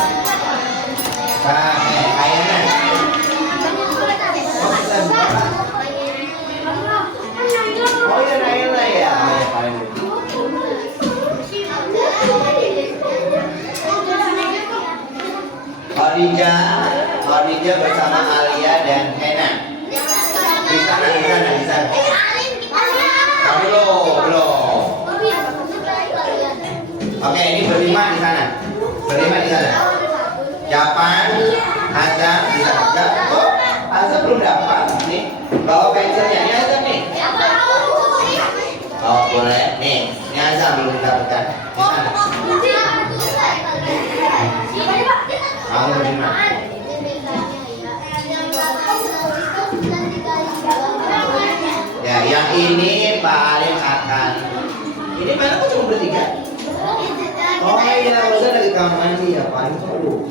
Ayana. Oh iya Naila ya. Khadijah bersama Alia dan Hena. Di sana. Belum. Oke, ini berlima di sana. Japan, Azam di sana. Oh, Azam belum dapat nih. Bawa pensilnya, ini Azam nih. Oh boleh, nih. Ini Azam belum didapatkan. Di sana. Kamu berlima. Ya, yang ini paling akan. Ini mana kok cuma bertiga? Oh iya, udah lagi kamar mandi ya, paling dulu.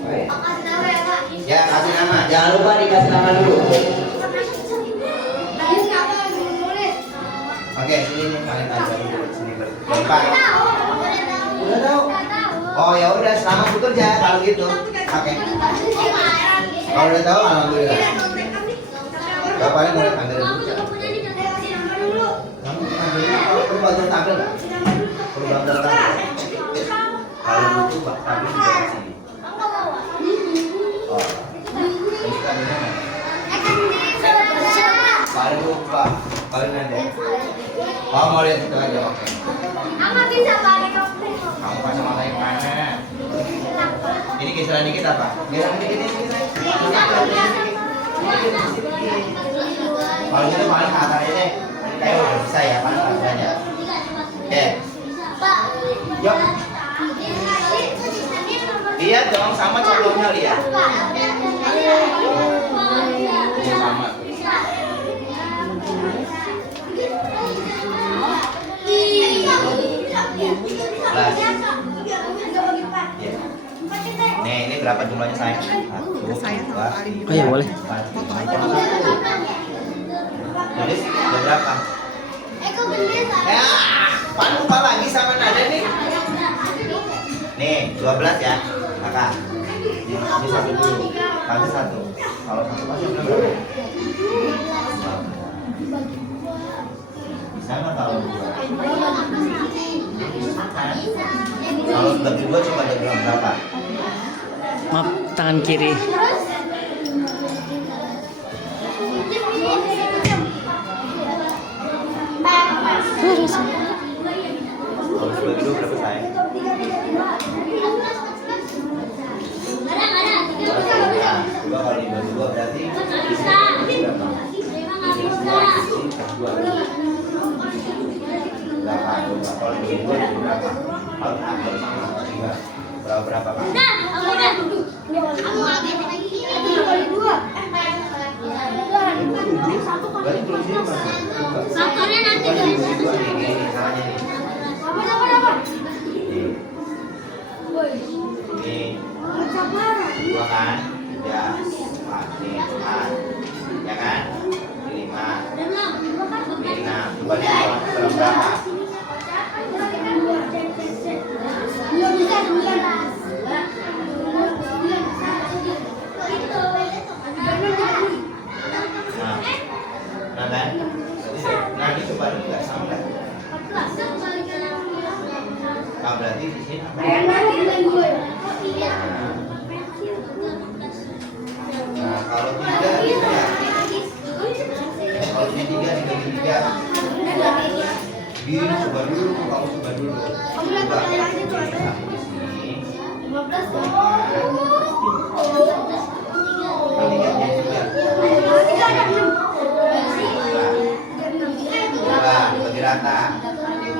Ya, kasih nama. Jangan lupa dikasih nama dulu. Oke, sini paling aja dulu. Sini berempat. Udah tahu? Oh ya udah, selamat bekerja kalau gitu. Oke. Kalau udah tahu, alhamdulillah. Bapaknya mulai panggil dulu. Perlu bantu tampil nggak? Perlu bantu tampil. Kalau butuh Pak tampil di sini. Oh, ini tampilnya nggak? Paling lupa, paling ada. Oh mau lihat itu aja, oke. Kamu pasang mata yang mana? Ini kisaran dikit apa? Geser dikit ini. Kalau gitu paling atasnya deh. Kayak udah bisa ya, paling atasnya. Oke. Yuk. Lihat dong sama contohnya lihat. Ini sama. Belas. Ya. Nih, ini berapa jumlahnya sayang? Satu, dua, tiga. Oh iya boleh. Jadi udah berapa? Ya, Pak lupa lagi sama nada nih. Nih, 12 ya, kakak. Ini satu dulu, kasih satu. Kalau satu pasti udah berapa? Bisa nggak kalau dua? Kalau bagi dua coba jadi berapa? Maaf, tangan kiri. Kalau bagi dua berapa sayang? Dua kali bagi dua berarti berapa? Kalau bagi dua berapa? Kalau ambil sama tiga berapa Pak? Berarti belum sini Pak? Faktornya nanti Bagi dua nih, caranya nih. Ini dua kan? 3, 4. Nih, 4. Ya kan? Ini 5. Ini 6. Coba nih berapa? Nah kan? Nah ini coba dulu nggak sama nggak? Nah berarti di sini apa? Nah kalau 3 gitu ya. Kalau ini 3 dibagi 3. Gini coba dulu, kamu coba dulu. Coba di sini. Kalian juga. Coba dibagi rata.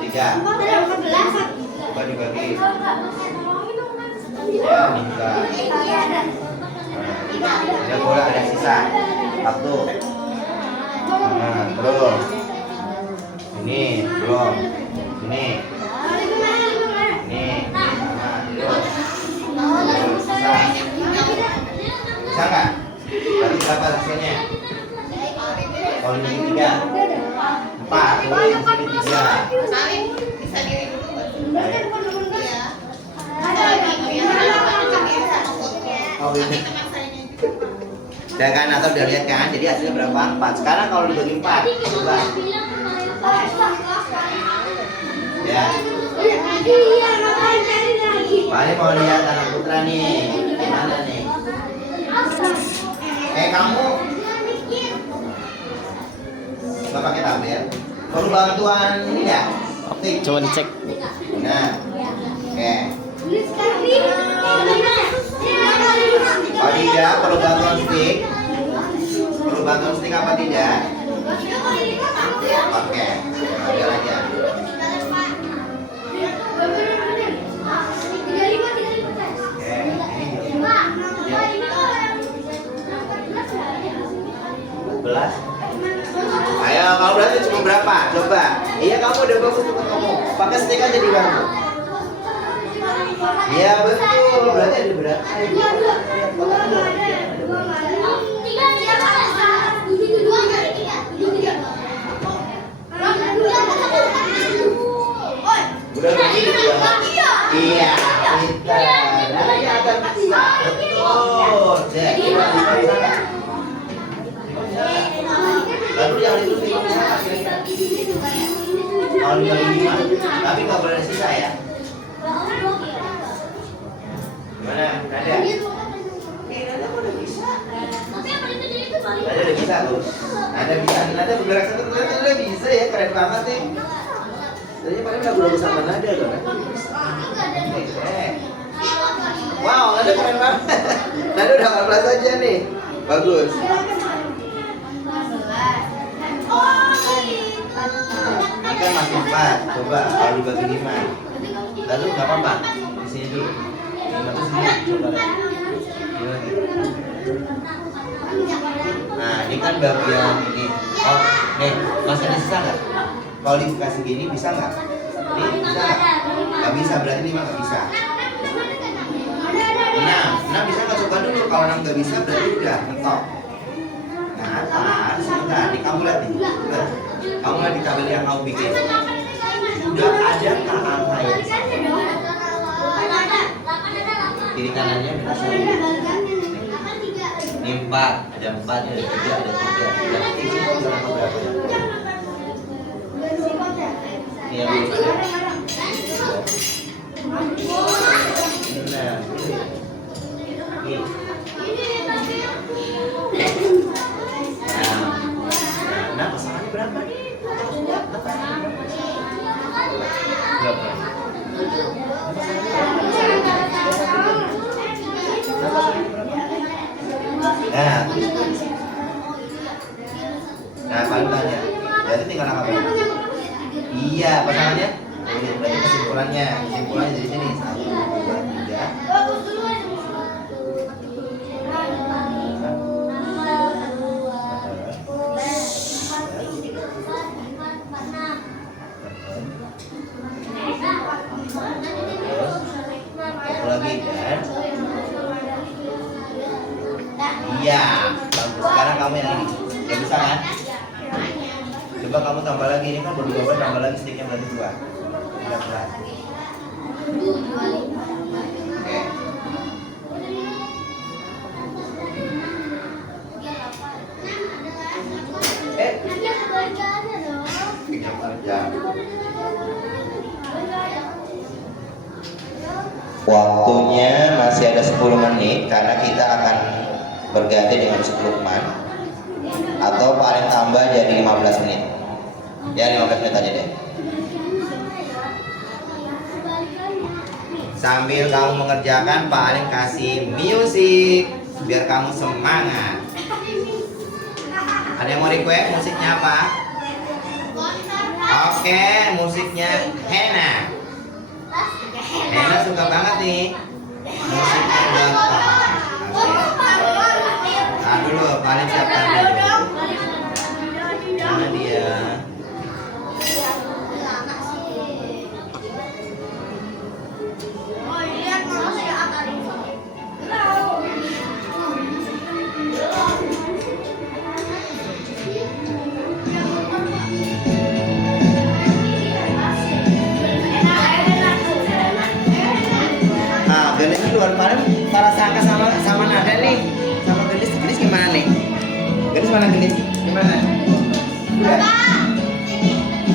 3. Coba dibagi. Ya, ini juga. Ada bola, ada sisa. 1. Nah, terus. Ini belum. Ini. Ini. Nah, terus. Sisa. Bisa nggak? Berarti berapa hasilnya? Kalau ini 3. 4. Kalau ini 3. Bisa diri dulu. Oh, ini. Udah kan, atau udah lihat kan? Jadi hasilnya berapa? 4. Sekarang kalau dibagi 4, coba. Ya. Paling mau lihat anak putra nih. Gimana nih? Kamu nggak pakai tablet? Perlu bantuan ini ya? Optik. Coba dicek. Nah, oke. Oh tidak, perlu bantuan stick. Perlu bantuan stick apa tidak? Oke, ambil aja. Oke, ini 12. Ayo, kamu berarti cuma berapa? Coba. Iya, kamu udah bagus tuh kamu. Pakai stick aja di bangku. Iya betul. Berarti ada berapa? Udah begitu ya? Iya, pintar. Nah, ya ada bisa. Betul. Jadi lalu yang itu bisa hasilnya. Kalau dibagi 5, tapi nggak boleh ada sisa ya. Gimana? Nada? Nada udah bisa. Nada udah bisa, Gus. Nada bisa. Nada bergerak satu kelihatan udah bisa ya, keren banget nih. Tadinya paling lagu-lagu sama Nada loh kan. Wow, Nada keren banget. Nada udah 14 aja nih. Bagus. Ini kan masih 4. Coba kalau dibagi 5. Lalu nggak apa-apa. Di sini dulu. 5 tuh sini. Coba ini lagi. Nah, ini kan bagian ini. Oh, nih, masih ada sisa nggak? Kalau dikasih gini bisa nggak? Ini bisa nggak? Nggak bisa, berarti 5 nggak bisa. 6 bisa nggak? Coba dulu. Kalau 6 nggak bisa, berarti udah mentok. Nah, sebentar. Nih kamu lihat nih. Lihat. Kamu lihat di tabel yang kamu bikin. Sudah ada angka yang di sana. Kiri kanannya minta 1. Ini 4, ada 4, ada 3, ada 3. Berarti ini angka berapa ya? Ini yang belum ada. Nah, ini. Nah, pasangannya berapa nih? Berapa? Nah, paling tanya. Berarti tinggal angka berapa? Iya, pasangannya. Berarti kesimpulannya. Kesimpulannya dari sini 1, 2, 3. Satu lagi kan? Iya. kamu yang ini. Gak bisa kan? Coba kamu tambah lagi, ini kan berdua tambah lagi sticknya berarti 2. Pelan-pelan. Oke. Waktunya masih ada 10 menit karena kita akan berganti dengan Lukman, atau paling tambah jadi 15 menit. Ya 15 menit aja deh. Sambil kamu mengerjakan, paling kasih musik biar kamu semangat. Ada yang mau request musiknya apa? Oke, musiknya Hena. Hena suka banget nih musiknya gampang. Nah dulu, paling siapkan dulu. Mana dia? Gelis di luar kemarin para sangka sama nada nih, sama gelis gimana nih? Gelis mana gelis? Gimana? Udah?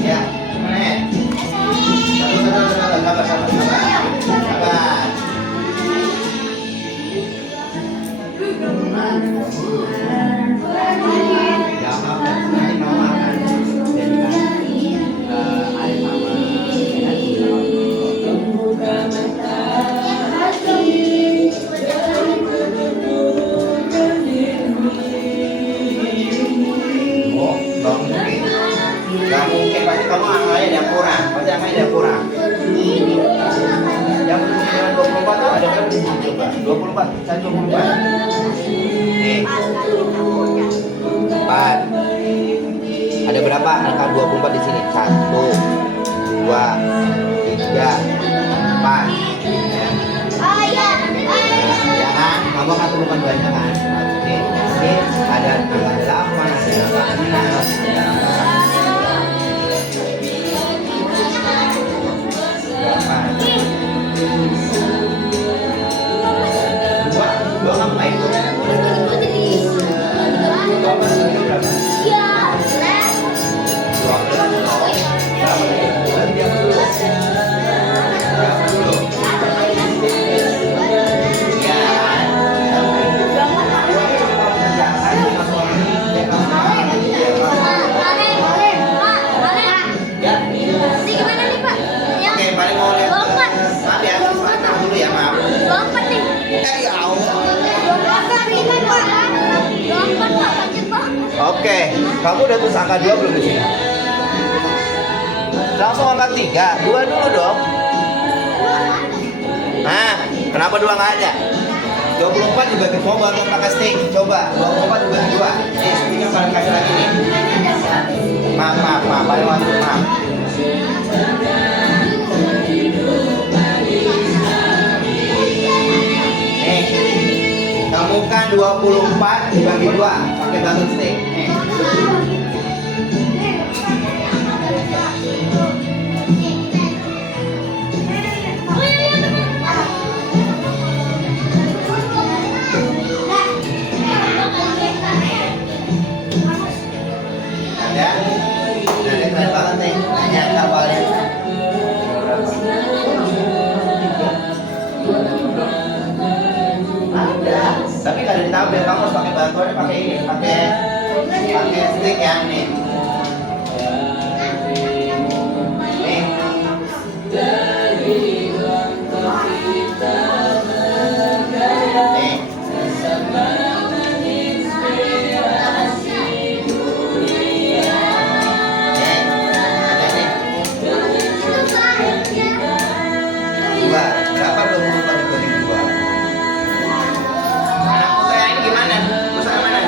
Ya, gimana ya? Sabar. Ya apa? Nanti mama akan jadikan air mama. Gak mungkin, pasti kamu angkanya Dapura. Pasti angkanya Dapura. Yang dengan 24 tuh ada berapa di sini coba? 24, saya 24. Nih 4. Ada berapa angka 24 di sini? 1, 2, 3, 4. Ya kan? Kamu kan temukan banyak kan? Nih, ini ada angka 8, ada angka 6, ada angka dua ngapain tuh? Oke, kamu udah tulis angka 2 belum di sini? Langsung angka 3, 2 dulu dong. Nah, kenapa 2 nggak ada? 24 dibagi, mau bagian pakai stick. Coba, 24 dibagi 2. Nih, sticknya paling kasih lagi nih. Maaf, paling waktu, maaf. Nih, temukan 24 dibagi 2 pakai batu stick. Ada? Ada keren banget nih. Nanya paling. Ada. Tapi nggak ada di tabel, kamu harus pakai bantuannya pakai ini, pakai stick ya nih. Nih. Nih. Berapa 24 dibagi 2? Anak muda yang ini gimana? Usaha mana?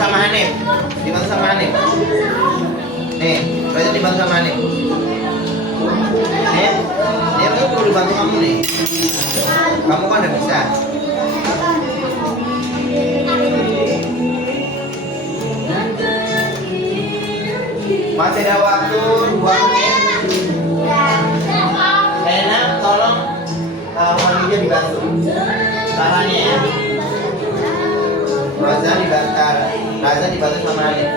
sama Hanif. Dibantu sama Hanif. Nih, Reza dibantu sama Hanif. Nih, dia perlu dibantu kamu nih. Kamu kan udah bisa. Masih ada waktu 2 menit. Rena, tolong Khadijah dibantu. Caranya ya. Raza dibantu sama Hanif.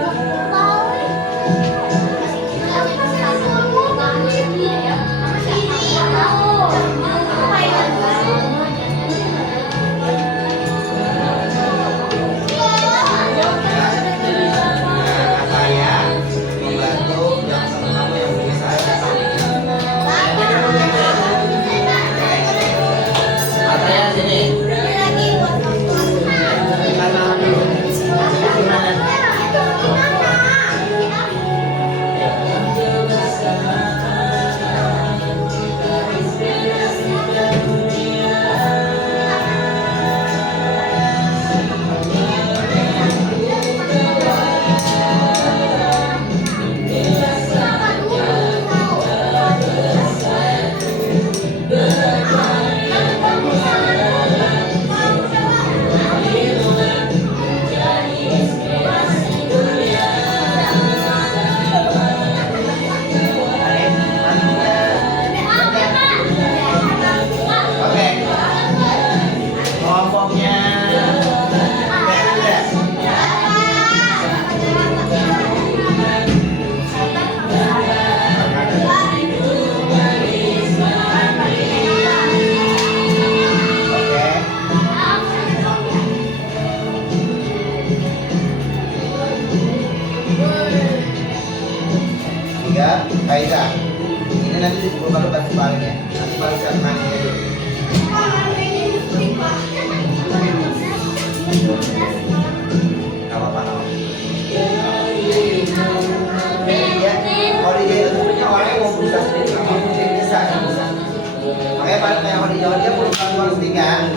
Kaiza, ini nanti baru bantu balik ya. Nanti balik saat manis ya dulu. Gak apa-apa. Ya, kalau dia itu punya orang yang mau berusaha sendiri, kamu bisa. Makanya balik kayak kalau dia mau bantuan setiga.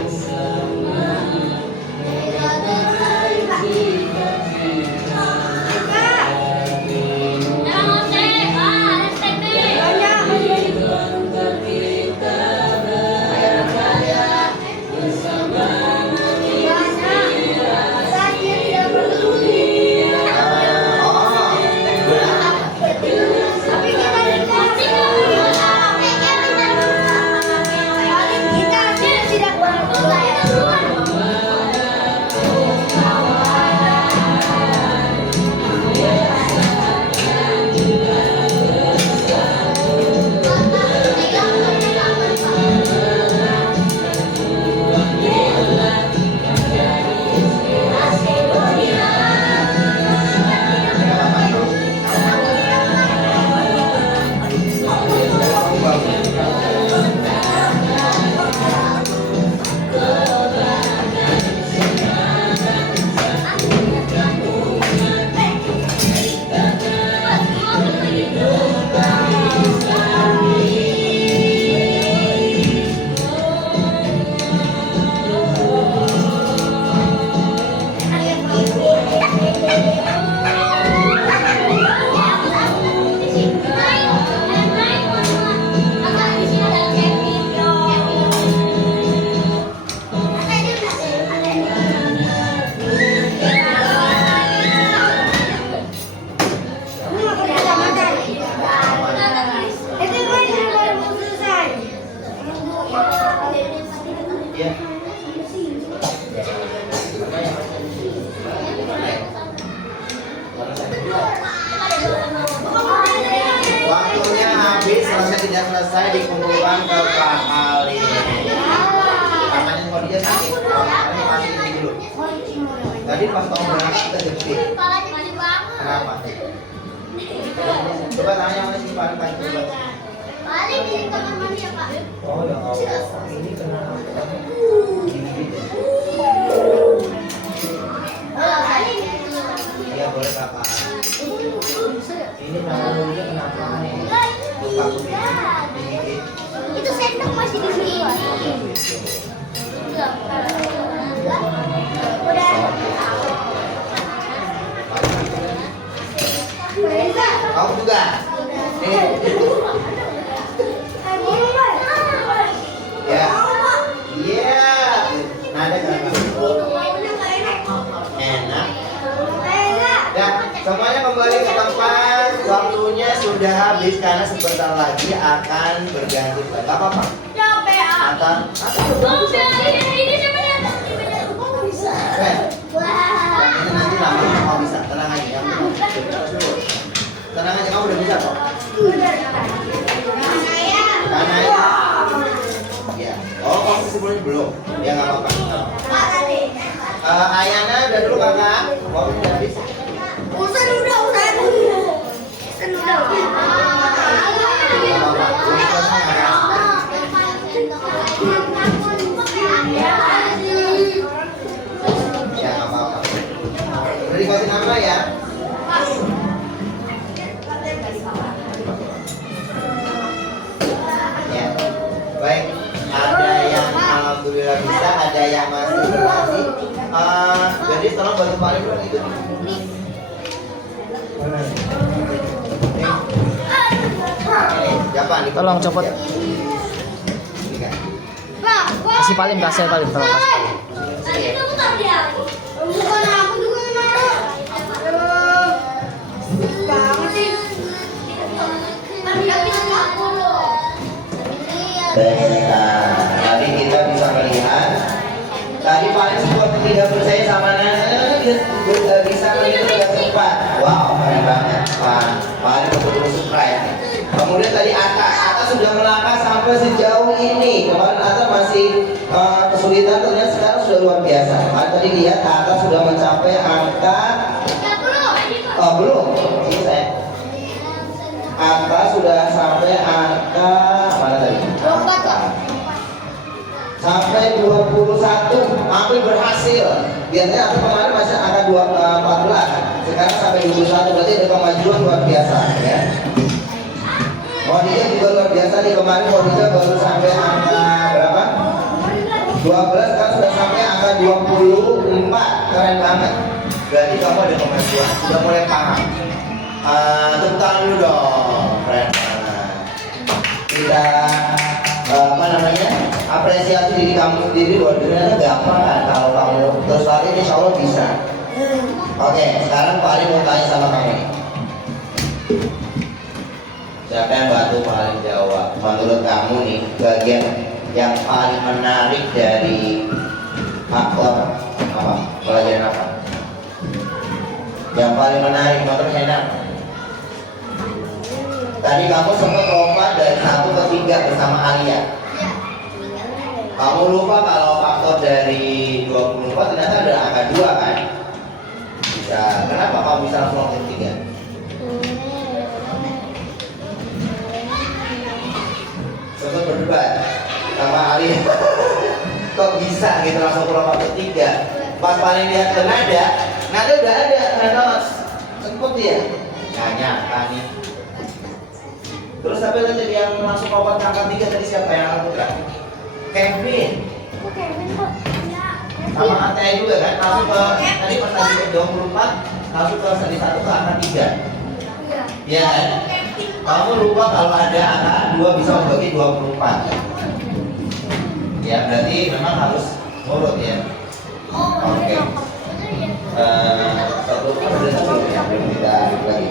Waktunya habis, tidak selesai dikumpulkan ke kali. Tangannya kalau dia sakit, karena masih ini dulu. Tadi pas kamu berangkat kita jepit. Kenapa? Coba tanya sama si Pak coba. Paling di kamar mandi ya Pak. Oh ya Allah, ini kenapa? Iya boleh kakak. Ini namanya kenapa nih? Itu sendok masih di sini. Udah. Kamu juga. Nih. Ya. Iya. Nada jangan. Enak. Ya, semuanya kembali ke tempat. Waktunya sudah habis karena sebentar lagi akan berganti. Gak apa-apa. Akan. Ini nanti lama kamu bisa. Tenang aja. Yang tenang aja, kamu udah bisa kok. Karena ya. Oh, kamu sebelumnya belum. Ya nggak apa-apa. Ayana udah dulu kakak. Mau udah habis. Ya nggak apa-apa. Udah dikasih nama ya. Ya. Baik. Ada yang alhamdulillah bisa, ada yang masih berhasil. Jadi tolong bantu Pak Ridwan itu. Siapa nih? Tolong copot. Ini kan. Kasih Palim, kasih Palim, tolong kasih Palim. Jadi kita bisa melihat tadi paling support tidak percaya sama Nana bisa melihat tidak sempat. Wow, keren banget Pak. Paling betul-betul surprise. Kemudian tadi Ata sudah melangkah sampai sejauh ini. Kemarin Ata masih kesulitan, ternyata sekarang sudah luar biasa. Tadi lihat Ata sudah mencapai angka belum. Ini saya. Ata sudah sampai angka mana tadi? Sampai 21, hampir berhasil. Biasanya aku kemarin masih angka 14, sekarang sampai 21, berarti ada kemajuan luar biasa ya. Monika juga luar biasa nih, kemarin Monika baru sampai angka berapa? 12, kan sudah sampai angka 24, keren banget. Berarti kamu ada kemajuan, sudah mulai paham. Tepuk tangan dulu dong, keren banget. Kita apresiasi diri kamu sendiri, luar biasa gampang kan kalau kamu terus lari, insya Allah bisa. Oke, sekarang paling mau tanya sama kamu nih. Siapa yang bantu paling jawab? Menurut kamu nih, bagian yang paling menarik dari faktor apa? Pelajaran apa? Yang paling menarik menurut Hena? Tadi kamu sempat lompat dari 1 ke 3 bersama Alia. Kamu lupa kalau faktor dari 24 ternyata ada angka 2 kan? Bisa. Kenapa kamu bisa langsung lompat 3? Sempat berdebat sama Alia. Kok bisa gitu langsung lompat ke 3? Pas paling lihat ke nada udah ada, nada sempet ya? Nggak nyangka nih. Terus sampai tadi yang langsung lompat ke angka 3 tadi siapa yang angka putra? Kevin. Sama Ate juga kan? Langsung ke tadi pas tadi ke 24, langsung ke tadi 1 ke angka 3. Iya kan? Kamu lupa kalau ada angka 2 bisa membagi 24. Ya berarti memang harus nurut ya. Oke. Satu belum kita lagi.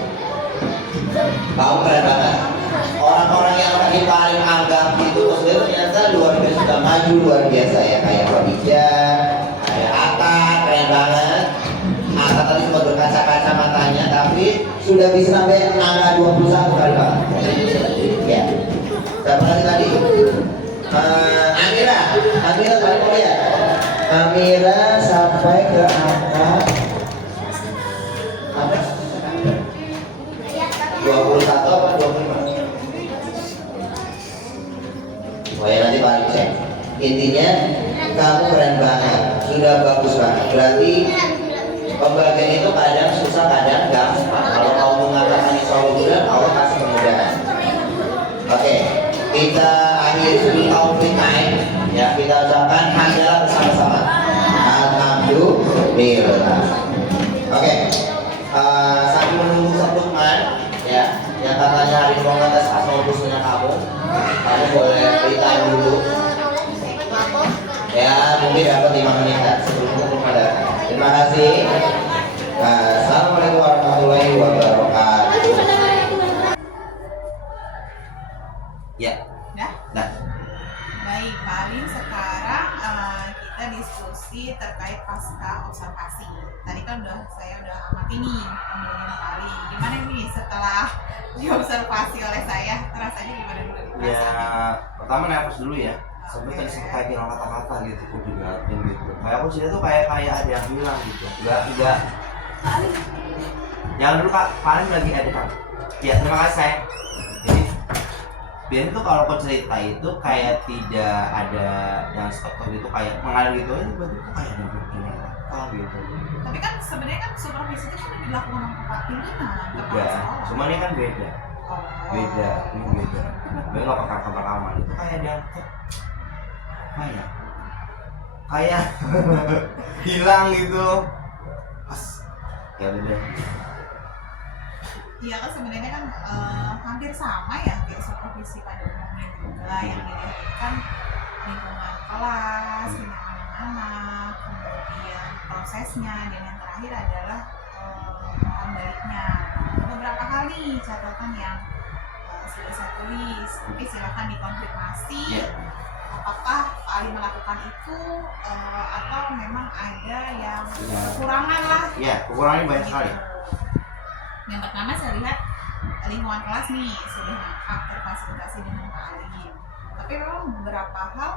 Kamu keren banget. Orang-orang yang tadi paling anggap itu ternyata luar biasa, sudah maju luar biasa ya, kayak Khadijah, ada Atta, keren banget. Atta tadi sempat berkaca-kaca matanya, tapi sudah bisa sampai angka 21 kali banget. Ya. Siapa lagi tadi? Amira tadi mau lihat. Amira sampai ke angka 21 apa 25? Oh ya nanti Pak cek. Intinya kamu keren banget, sudah bagus banget. Berarti pembagian itu kadang susah, kadang gampang. Kalau mau mengatakan insya Allah kasih kemudahan. Oke, kita akhiri dulu outfit time. Ya, kita ucapkan hamdalah bersama-sama. Alhamdulillah. Oke, sambil menunggu Sabtu ya. Paling mau ngetes asal usulnya kamu boleh free time dulu. Ya, mungkin dapat 5 menit sebelum kumpul pada. Terima kasih. Nah, assalamualaikum warahmatullahi wabarakatuh. Ya. Dah? Nah, Baik, paling sekarang kita diskusi terkait pasca observasi. Tadi kan saya udah amati nih pembelajaran paling. Gimana nih setelah diobservasi oleh saya? Rasanya gimana dulu nih? ya perasaannya? pertama nervous dulu ya. Sebetulnya tadi sempat kayak bilang kata-kata gitu, aku dilihatin gitu. Kayak aku cerita tuh kayak ada yang hilang gitu. Enggak. Jangan dulu Kak, paling lagi edit. Ya, terima kasih sayang. Jadi biasanya tuh kalau aku cerita itu kayak tidak ada yang stop gitu, kayak mengalir gitu aja, berarti tuh kayak ada begini gitu. Tapi kan sebenarnya kan supervisi itu kan dilakukan oleh kepala pimpinan, kepala Beda, sekolah. cuma ini kan beda. Oh. Beda, ini beda. Gue nggak pakai kamar rekaman itu kayak ada yang kayak hilang gitu. Pas, ya udah deh. Iya kan sebenarnya kan hampir sama ya kayak supervisi pada umumnya juga yang dilihatkan lingkungan kelas, kenyamanan anak, kemudian prosesnya, dan yang terakhir adalah baliknya. Beberapa hal nih catatan yang sudah saya tulis, oke silakan dikonfirmasi. Apakah Pak Ali melakukan itu atau memang ada yang kekurangan lah? Iya, kekurangannya banyak sekali. Yang pertama saya lihat lingkungan kelas nih sudah lengkap terfasilitasi dengan Pak Ali. Tapi memang beberapa hal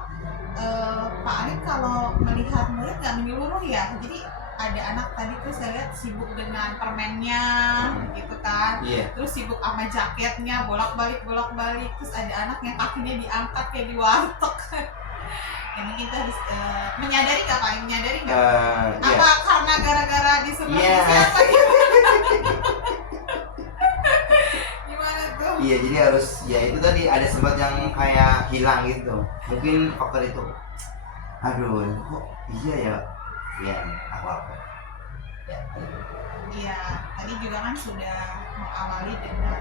Pak Ali kalau melihat murid nggak menyeluruh ya. Jadi ada anak tadi tuh saya lihat sibuk dengan permennya gitu kan. Terus sibuk sama jaketnya bolak-balik. Terus ada anak yang kakinya diangkat kayak di warteg. Ini kita harus menyadari nggak Pak? Menyadari nggak? Apa karena gara-gara disuruh siapa gitu? Gimana tuh? Iya, jadi harus ya itu tadi ada sempat yang kayak hilang gitu. Mungkin faktor itu. Aduh, kok iya ya? Ya, apa? Ya. Iya, tadi juga kan sudah mengawali dengan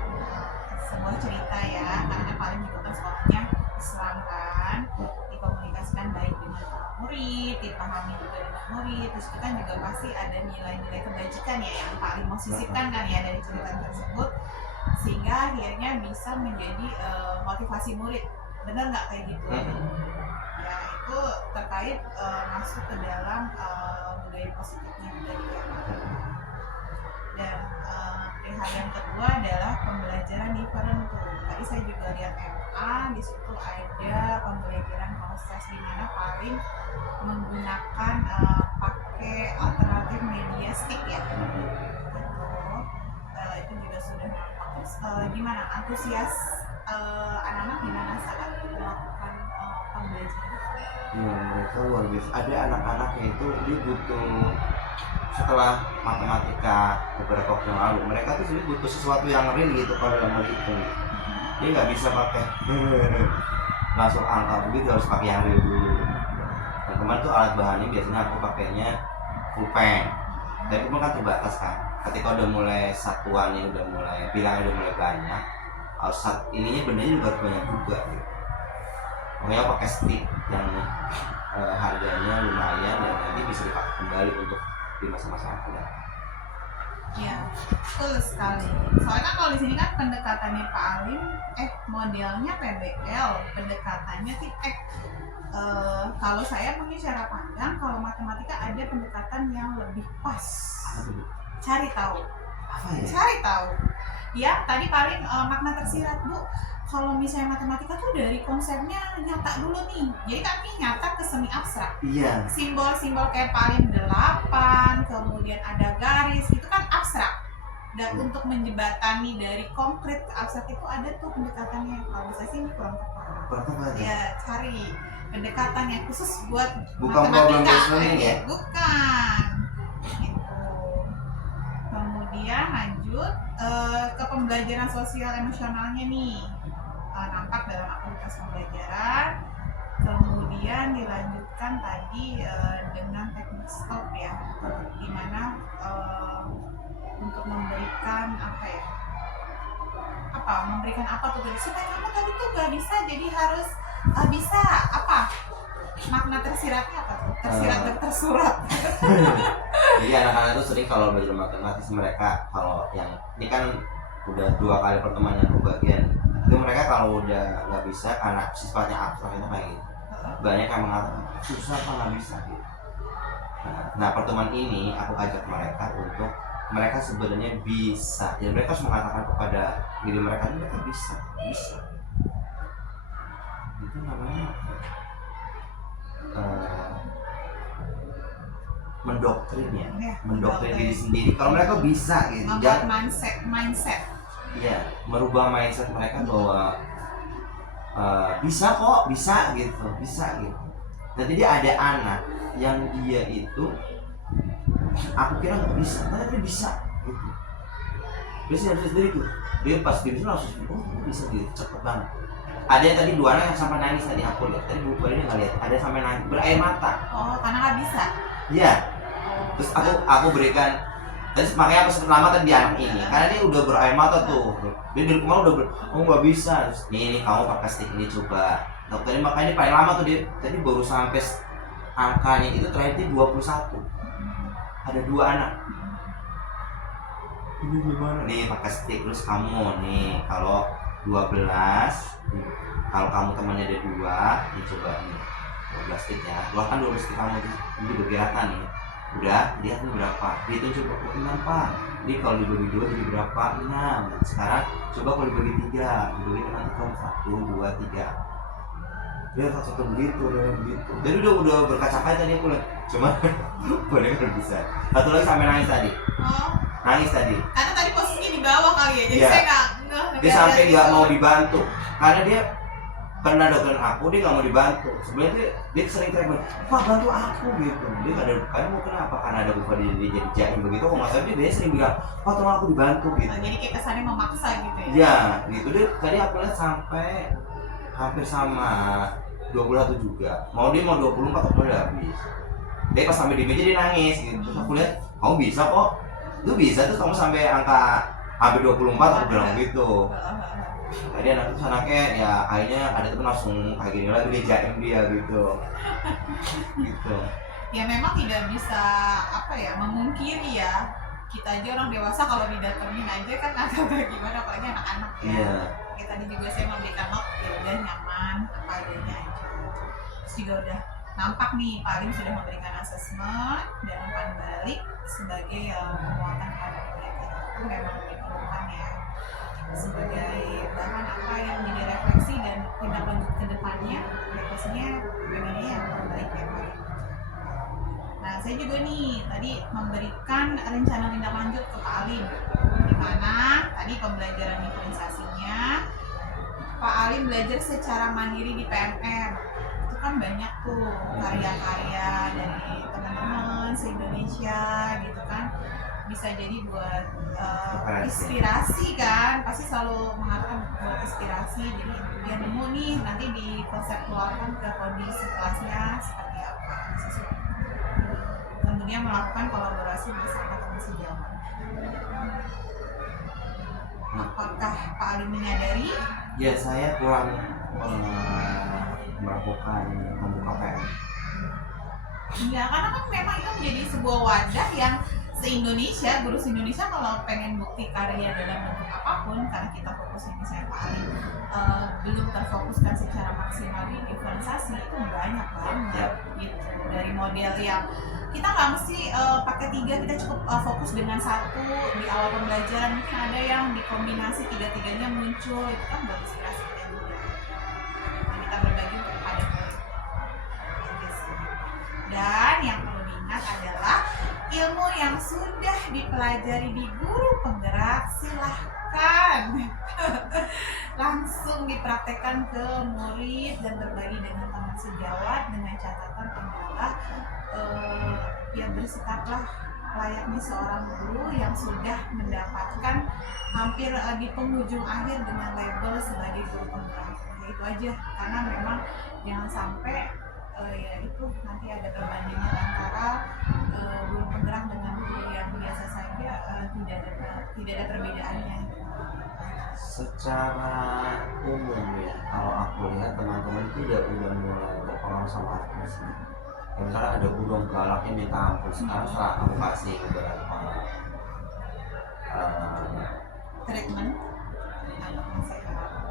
sebuah cerita ya, karena paling juga kan sekolahnya Islam kan, dikomunikasikan baik dengan murid, dipahami juga dengan murid, terus kita juga pasti ada nilai-nilai kebajikan ya yang paling mau sisipkan kan ya dari cerita tersebut, sehingga akhirnya bisa menjadi motivasi murid. Benar nggak kayak gitu? Ya itu terkait masuk ke dalam budaya positifnya juga dan hal yang kedua adalah pembelajaran different tuh. Tadi saya juga lihat MA, di situ ada pembelajaran proses di mana paling menggunakan pakai alternatif media stick ya. Itu juga sudah bagus. Gimana antusias anak-anak gimana saat melakukan pembelajaran? Iya, mereka luar biasa. Ada anak-anaknya itu dia butuh setelah matematika beberapa waktu yang lalu, mereka tuh sebenarnya butuh sesuatu yang real gitu kalau dalam menghitung. Dia nggak bisa pakai langsung angka begitu, harus pakai yang real dulu. Dan kemarin tuh alat bahannya biasanya aku pakainya pulpen, tapi pun kan terbatas kan. Ketika udah mulai satuannya udah mulai bilangnya udah mulai banyak, harus ininya benernya juga banyak juga gitu. Makanya pakai stick yang harganya lumayan dan nanti bisa dipakai kembali untuk di masa-masa yang akan datang. Iya, betul sekali. Soalnya kalau di sini kan pendekatannya Pak Alim, modelnya PBL, pendekatannya TIPEK. Kalau saya mungkin secara pandang, kalau matematika ada pendekatan yang lebih pas. Cari tahu. Apa ya? Cari tahu. Ya, tadi paling makna tersirat Bu. Kalau misalnya matematika tuh dari konsepnya nyata dulu nih. Jadi kami nyata ke semi abstrak. Iya. Simbol-simbol kayak paling 8, kemudian ada garis, itu kan abstrak. Dan untuk menjembatani dari konkret ke abstrak itu ada tuh pendekatannya. Kalau bisa sih ini kurang tepat. Ya, cari pendekatan yang khusus buat bukan problem matematika. ya? Bukan. Gitu. Kemudian lanjut ke pembelajaran sosial emosionalnya nih. Nampak dalam aktivitas pembelajaran, kemudian dilanjutkan tadi dengan teknik stop ya, dimana untuk memberikan memberikan apa tuh supaya kamu tadi tuh nggak bisa jadi harus bisa apa makna tersiratnya apa tuh tersirat dan tersurat. Jadi anak-anak itu sering kalau belajar matematis mereka kalau yang ini kan udah 2 kali pertemuan yang bagian itu mereka kalau udah nggak bisa karena sifatnya abstrak itu kayak gitu banyak yang mengatakan susah apa nggak bisa gitu. Nah pertemuan ini aku ajak mereka untuk mereka sebenarnya bisa ya mereka harus mengatakan kepada diri mereka bisa itu namanya mendoktrin ya, mendoktrin diri sendiri kalau mereka bisa gitu membuat mindset iya merubah mindset mereka bahwa bisa kok bisa gitu nanti dia ada anak yang dia itu aku kira nggak bisa ternyata dia bisa gitu dia sendiri tuh dia pas dia bisa langsung bisa gitu cepet banget ada yang tadi 2 anak yang sampai nangis tadi aku lihat tadi baru ini nggak lihat ada sampai nangis berair mata karena nggak bisa iya terus aku berikan terus makanya aku sempat lama tadi di anak ini karena dia udah berair mata tuh dia dari kemarin udah nggak bisa terus nih kamu pakai stick ini coba dokternya makanya paling lama tuh dia tadi baru sampai angkanya itu terakhir 21 ada 2 anak ini gimana nih pakai stick terus kamu nih kalau 12 kalau kamu temannya ada 2 nih coba nih 12 stick ya kan 12 stick kamu ini bergerakan nih udah lihat nih berapa dihitung coba 6 pak jadi kalau dibagi 2 jadi berapa 6 sekarang coba kalau dibagi 3 dibagi nanti kamu 1, 2, 3 dia satu begitu jadi udah berkaca-kaca tadi aku lihat cuma boleh nggak bisa satu lagi sampai nangis tadi karena tadi posisinya di bawah kali ya jadi saya nggak dia sampai nggak mau dibantu karena dia karena dokter aku dia nggak mau dibantu sebenarnya dia sering teriak pak bantu aku gitu dia nggak ada kamu kenapa karena ada buka dia jadi jahit begitu kok nggak tahu dia biasanya sering bilang pak tolong aku dibantu gitu jadi kayak kesannya memaksa gitu ya iya gitu dia tadi aku lihat sampai hampir sama 21 juga mau 24 aku udah habis dia pas sampai di meja dia nangis gitu terus aku lihat kamu bisa kok itu bisa tuh kamu sampai angka hampir 24 aku bilang gitu tadi anak itu anaknya ya akhirnya ada temen langsung kayak gini lagi dia jaim dia gitu ya memang tidak bisa memungkiri ya kita aja orang dewasa kalau didatengin aja kan agak gimana apalagi anak-anak ya kita tadi juga saya memberikan ya udah nyaman apa adanya aja terus juga udah nampak nih Pak Alim sudah memberikan asesmen dan umpan balik sebagai penguatan pada mereka itu memang diperlukan ya sebagai bahan apa yang menjadi refleksi dan tindak lanjut ke depannya refleksinya bagaimana yang terbaik ya Pak. Nah saya juga nih tadi memberikan rencana tindak lanjut ke Pak Alim di mana tadi pembelajaran diferensiasinya Pak Alim belajar secara mandiri di PMM itu kan banyak tuh karya-karya dari teman-teman se-Indonesia gitu kan bisa jadi buat inspirasi kan pasti selalu mengatakan buat inspirasi jadi dia nemu nih nanti dikonseptualkan ke kondisi kelasnya seperti apa kemudian melakukan kolaborasi bersama teman sejawat. Apakah Pak Alim menyadari? Ya saya kurang melakukan membuka PM. Ya karena kan memang itu menjadi sebuah wadah yang se-Indonesia, guru se-Indonesia kalau pengen bukti karya dalam bentuk apapun karena kita fokusnya misalnya Pak Alim belum terfokuskan secara maksimal di diferensiasi itu banyak banget gitu dari model yang kita nggak mesti pakai 3 kita cukup fokus dengan 1 di awal pembelajaran mungkin ada yang dikombinasi 3-3-nya muncul itu kan buat inspirasi kita juga nah, kita berbagi kepada mereka dan yang perlu diingat adalah ilmu yang sudah dipelajari di guru penggerak silahkan langsung dipraktekkan ke murid dan berbagi dengan teman sejawat dengan catatan adalah ya bersikaplah layaknya seorang guru yang sudah mendapatkan hampir di penghujung akhir dengan label sebagai guru penggerak itu aja karena memang jangan sampai ya itu nanti ada perbandingan antara guru penggerak dengan guru yang biasa saja tidak ada perbedaannya Secara umum ya, kalau aku lihat teman-teman itu udah mulai berpengaruh sama aku sih. Ya, misalnya ada burung galaknya minta ampun, sekarang setelah aku kasih beberapa treatment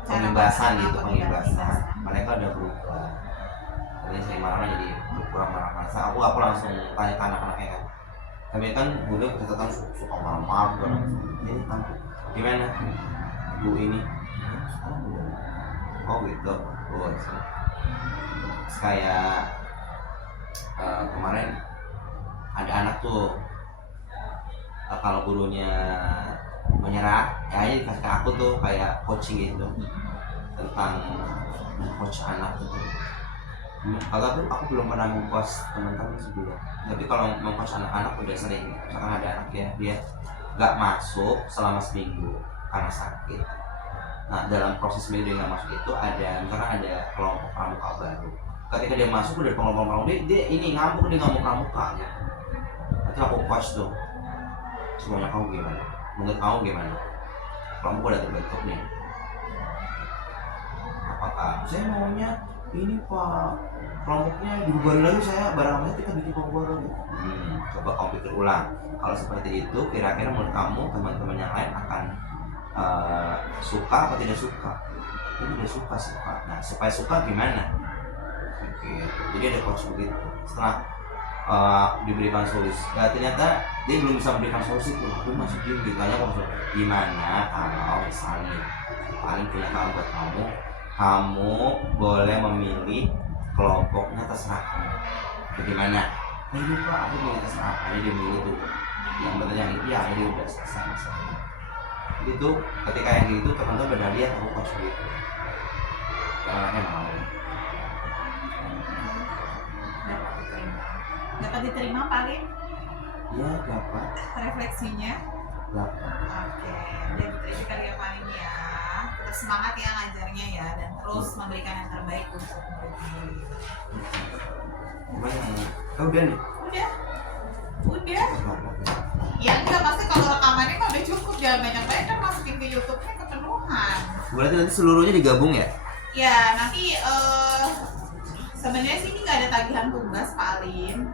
pembebasan gitu, pembebasan, mereka udah berubah. Jadi saya marah jadi berkurang marah-marah. Aku langsung tanya ke anak-anaknya kan, kami kan dulu catatan suka marah-marah kan, ini tante gimana bu ini sekarang udah oh gitu. Oh kayak kemarin ada anak tuh kalau gurunya menyerah ya ini dikasih ke aku tuh kayak coaching gitu tentang coach anak gitu. Kalau aku belum pernah mempost teman-teman sebelum, tapi kalau mempost anak-anak udah sering. Misalkan ada anak ya dia nggak masuk selama seminggu karena sakit. Nah dalam proses seminggu dia nggak masuk itu ada misalkan ada kelompok pramuka baru. Ketika dia masuk udah kelompok pramuka dia ini ngamuk pramuka gitu. Nanti aku coach tuh semuanya kamu gimana? Menurut kamu gimana? Kamu udah terbentuk nih. Apakah saya maunya ini pak kelompoknya dibubarin lagi saya barangnya kita bikin kelompok baru. Coba kamu pikir ulang. Kalau seperti itu kira-kira menurut kamu teman-teman yang lain akan suka atau tidak suka? Ini udah suka sih pak. Nah supaya suka gimana? Oke. Jadi ada coach begitu. Setelah diberikan solusi, ya ternyata dia belum bisa memberikan solusi tuh. Aku masih gini, tanya kok gimana kalau misalnya paling punya kamu buat kamu boleh memilih kelompoknya terserah kamu. Bagaimana? Ini pak, aku mau terserah apa? Ini dia milih tuh. Yang benar yang itu ya ini udah selesai masalah. Itu ketika yang itu teman-teman benar dia aku coach gitu. Karena mau. Dapat diterima paling Ya dapat. refleksinya. Dapat. Oke, udah diterima kali ya paling ya. Tetap semangat ya ngajarnya ya dan terus memberikan yang terbaik untuk murid-murid. Gimana? Udah nih. Udah. Ya enggak pasti kalau rekamannya kan udah cukup, jangan banyak-banyak kan masukin ke YouTube-nya kepenuhan. Berarti nanti seluruhnya digabung ya? Ya nanti sebenarnya sih ini nggak ada tagihan tugas Pak Alim.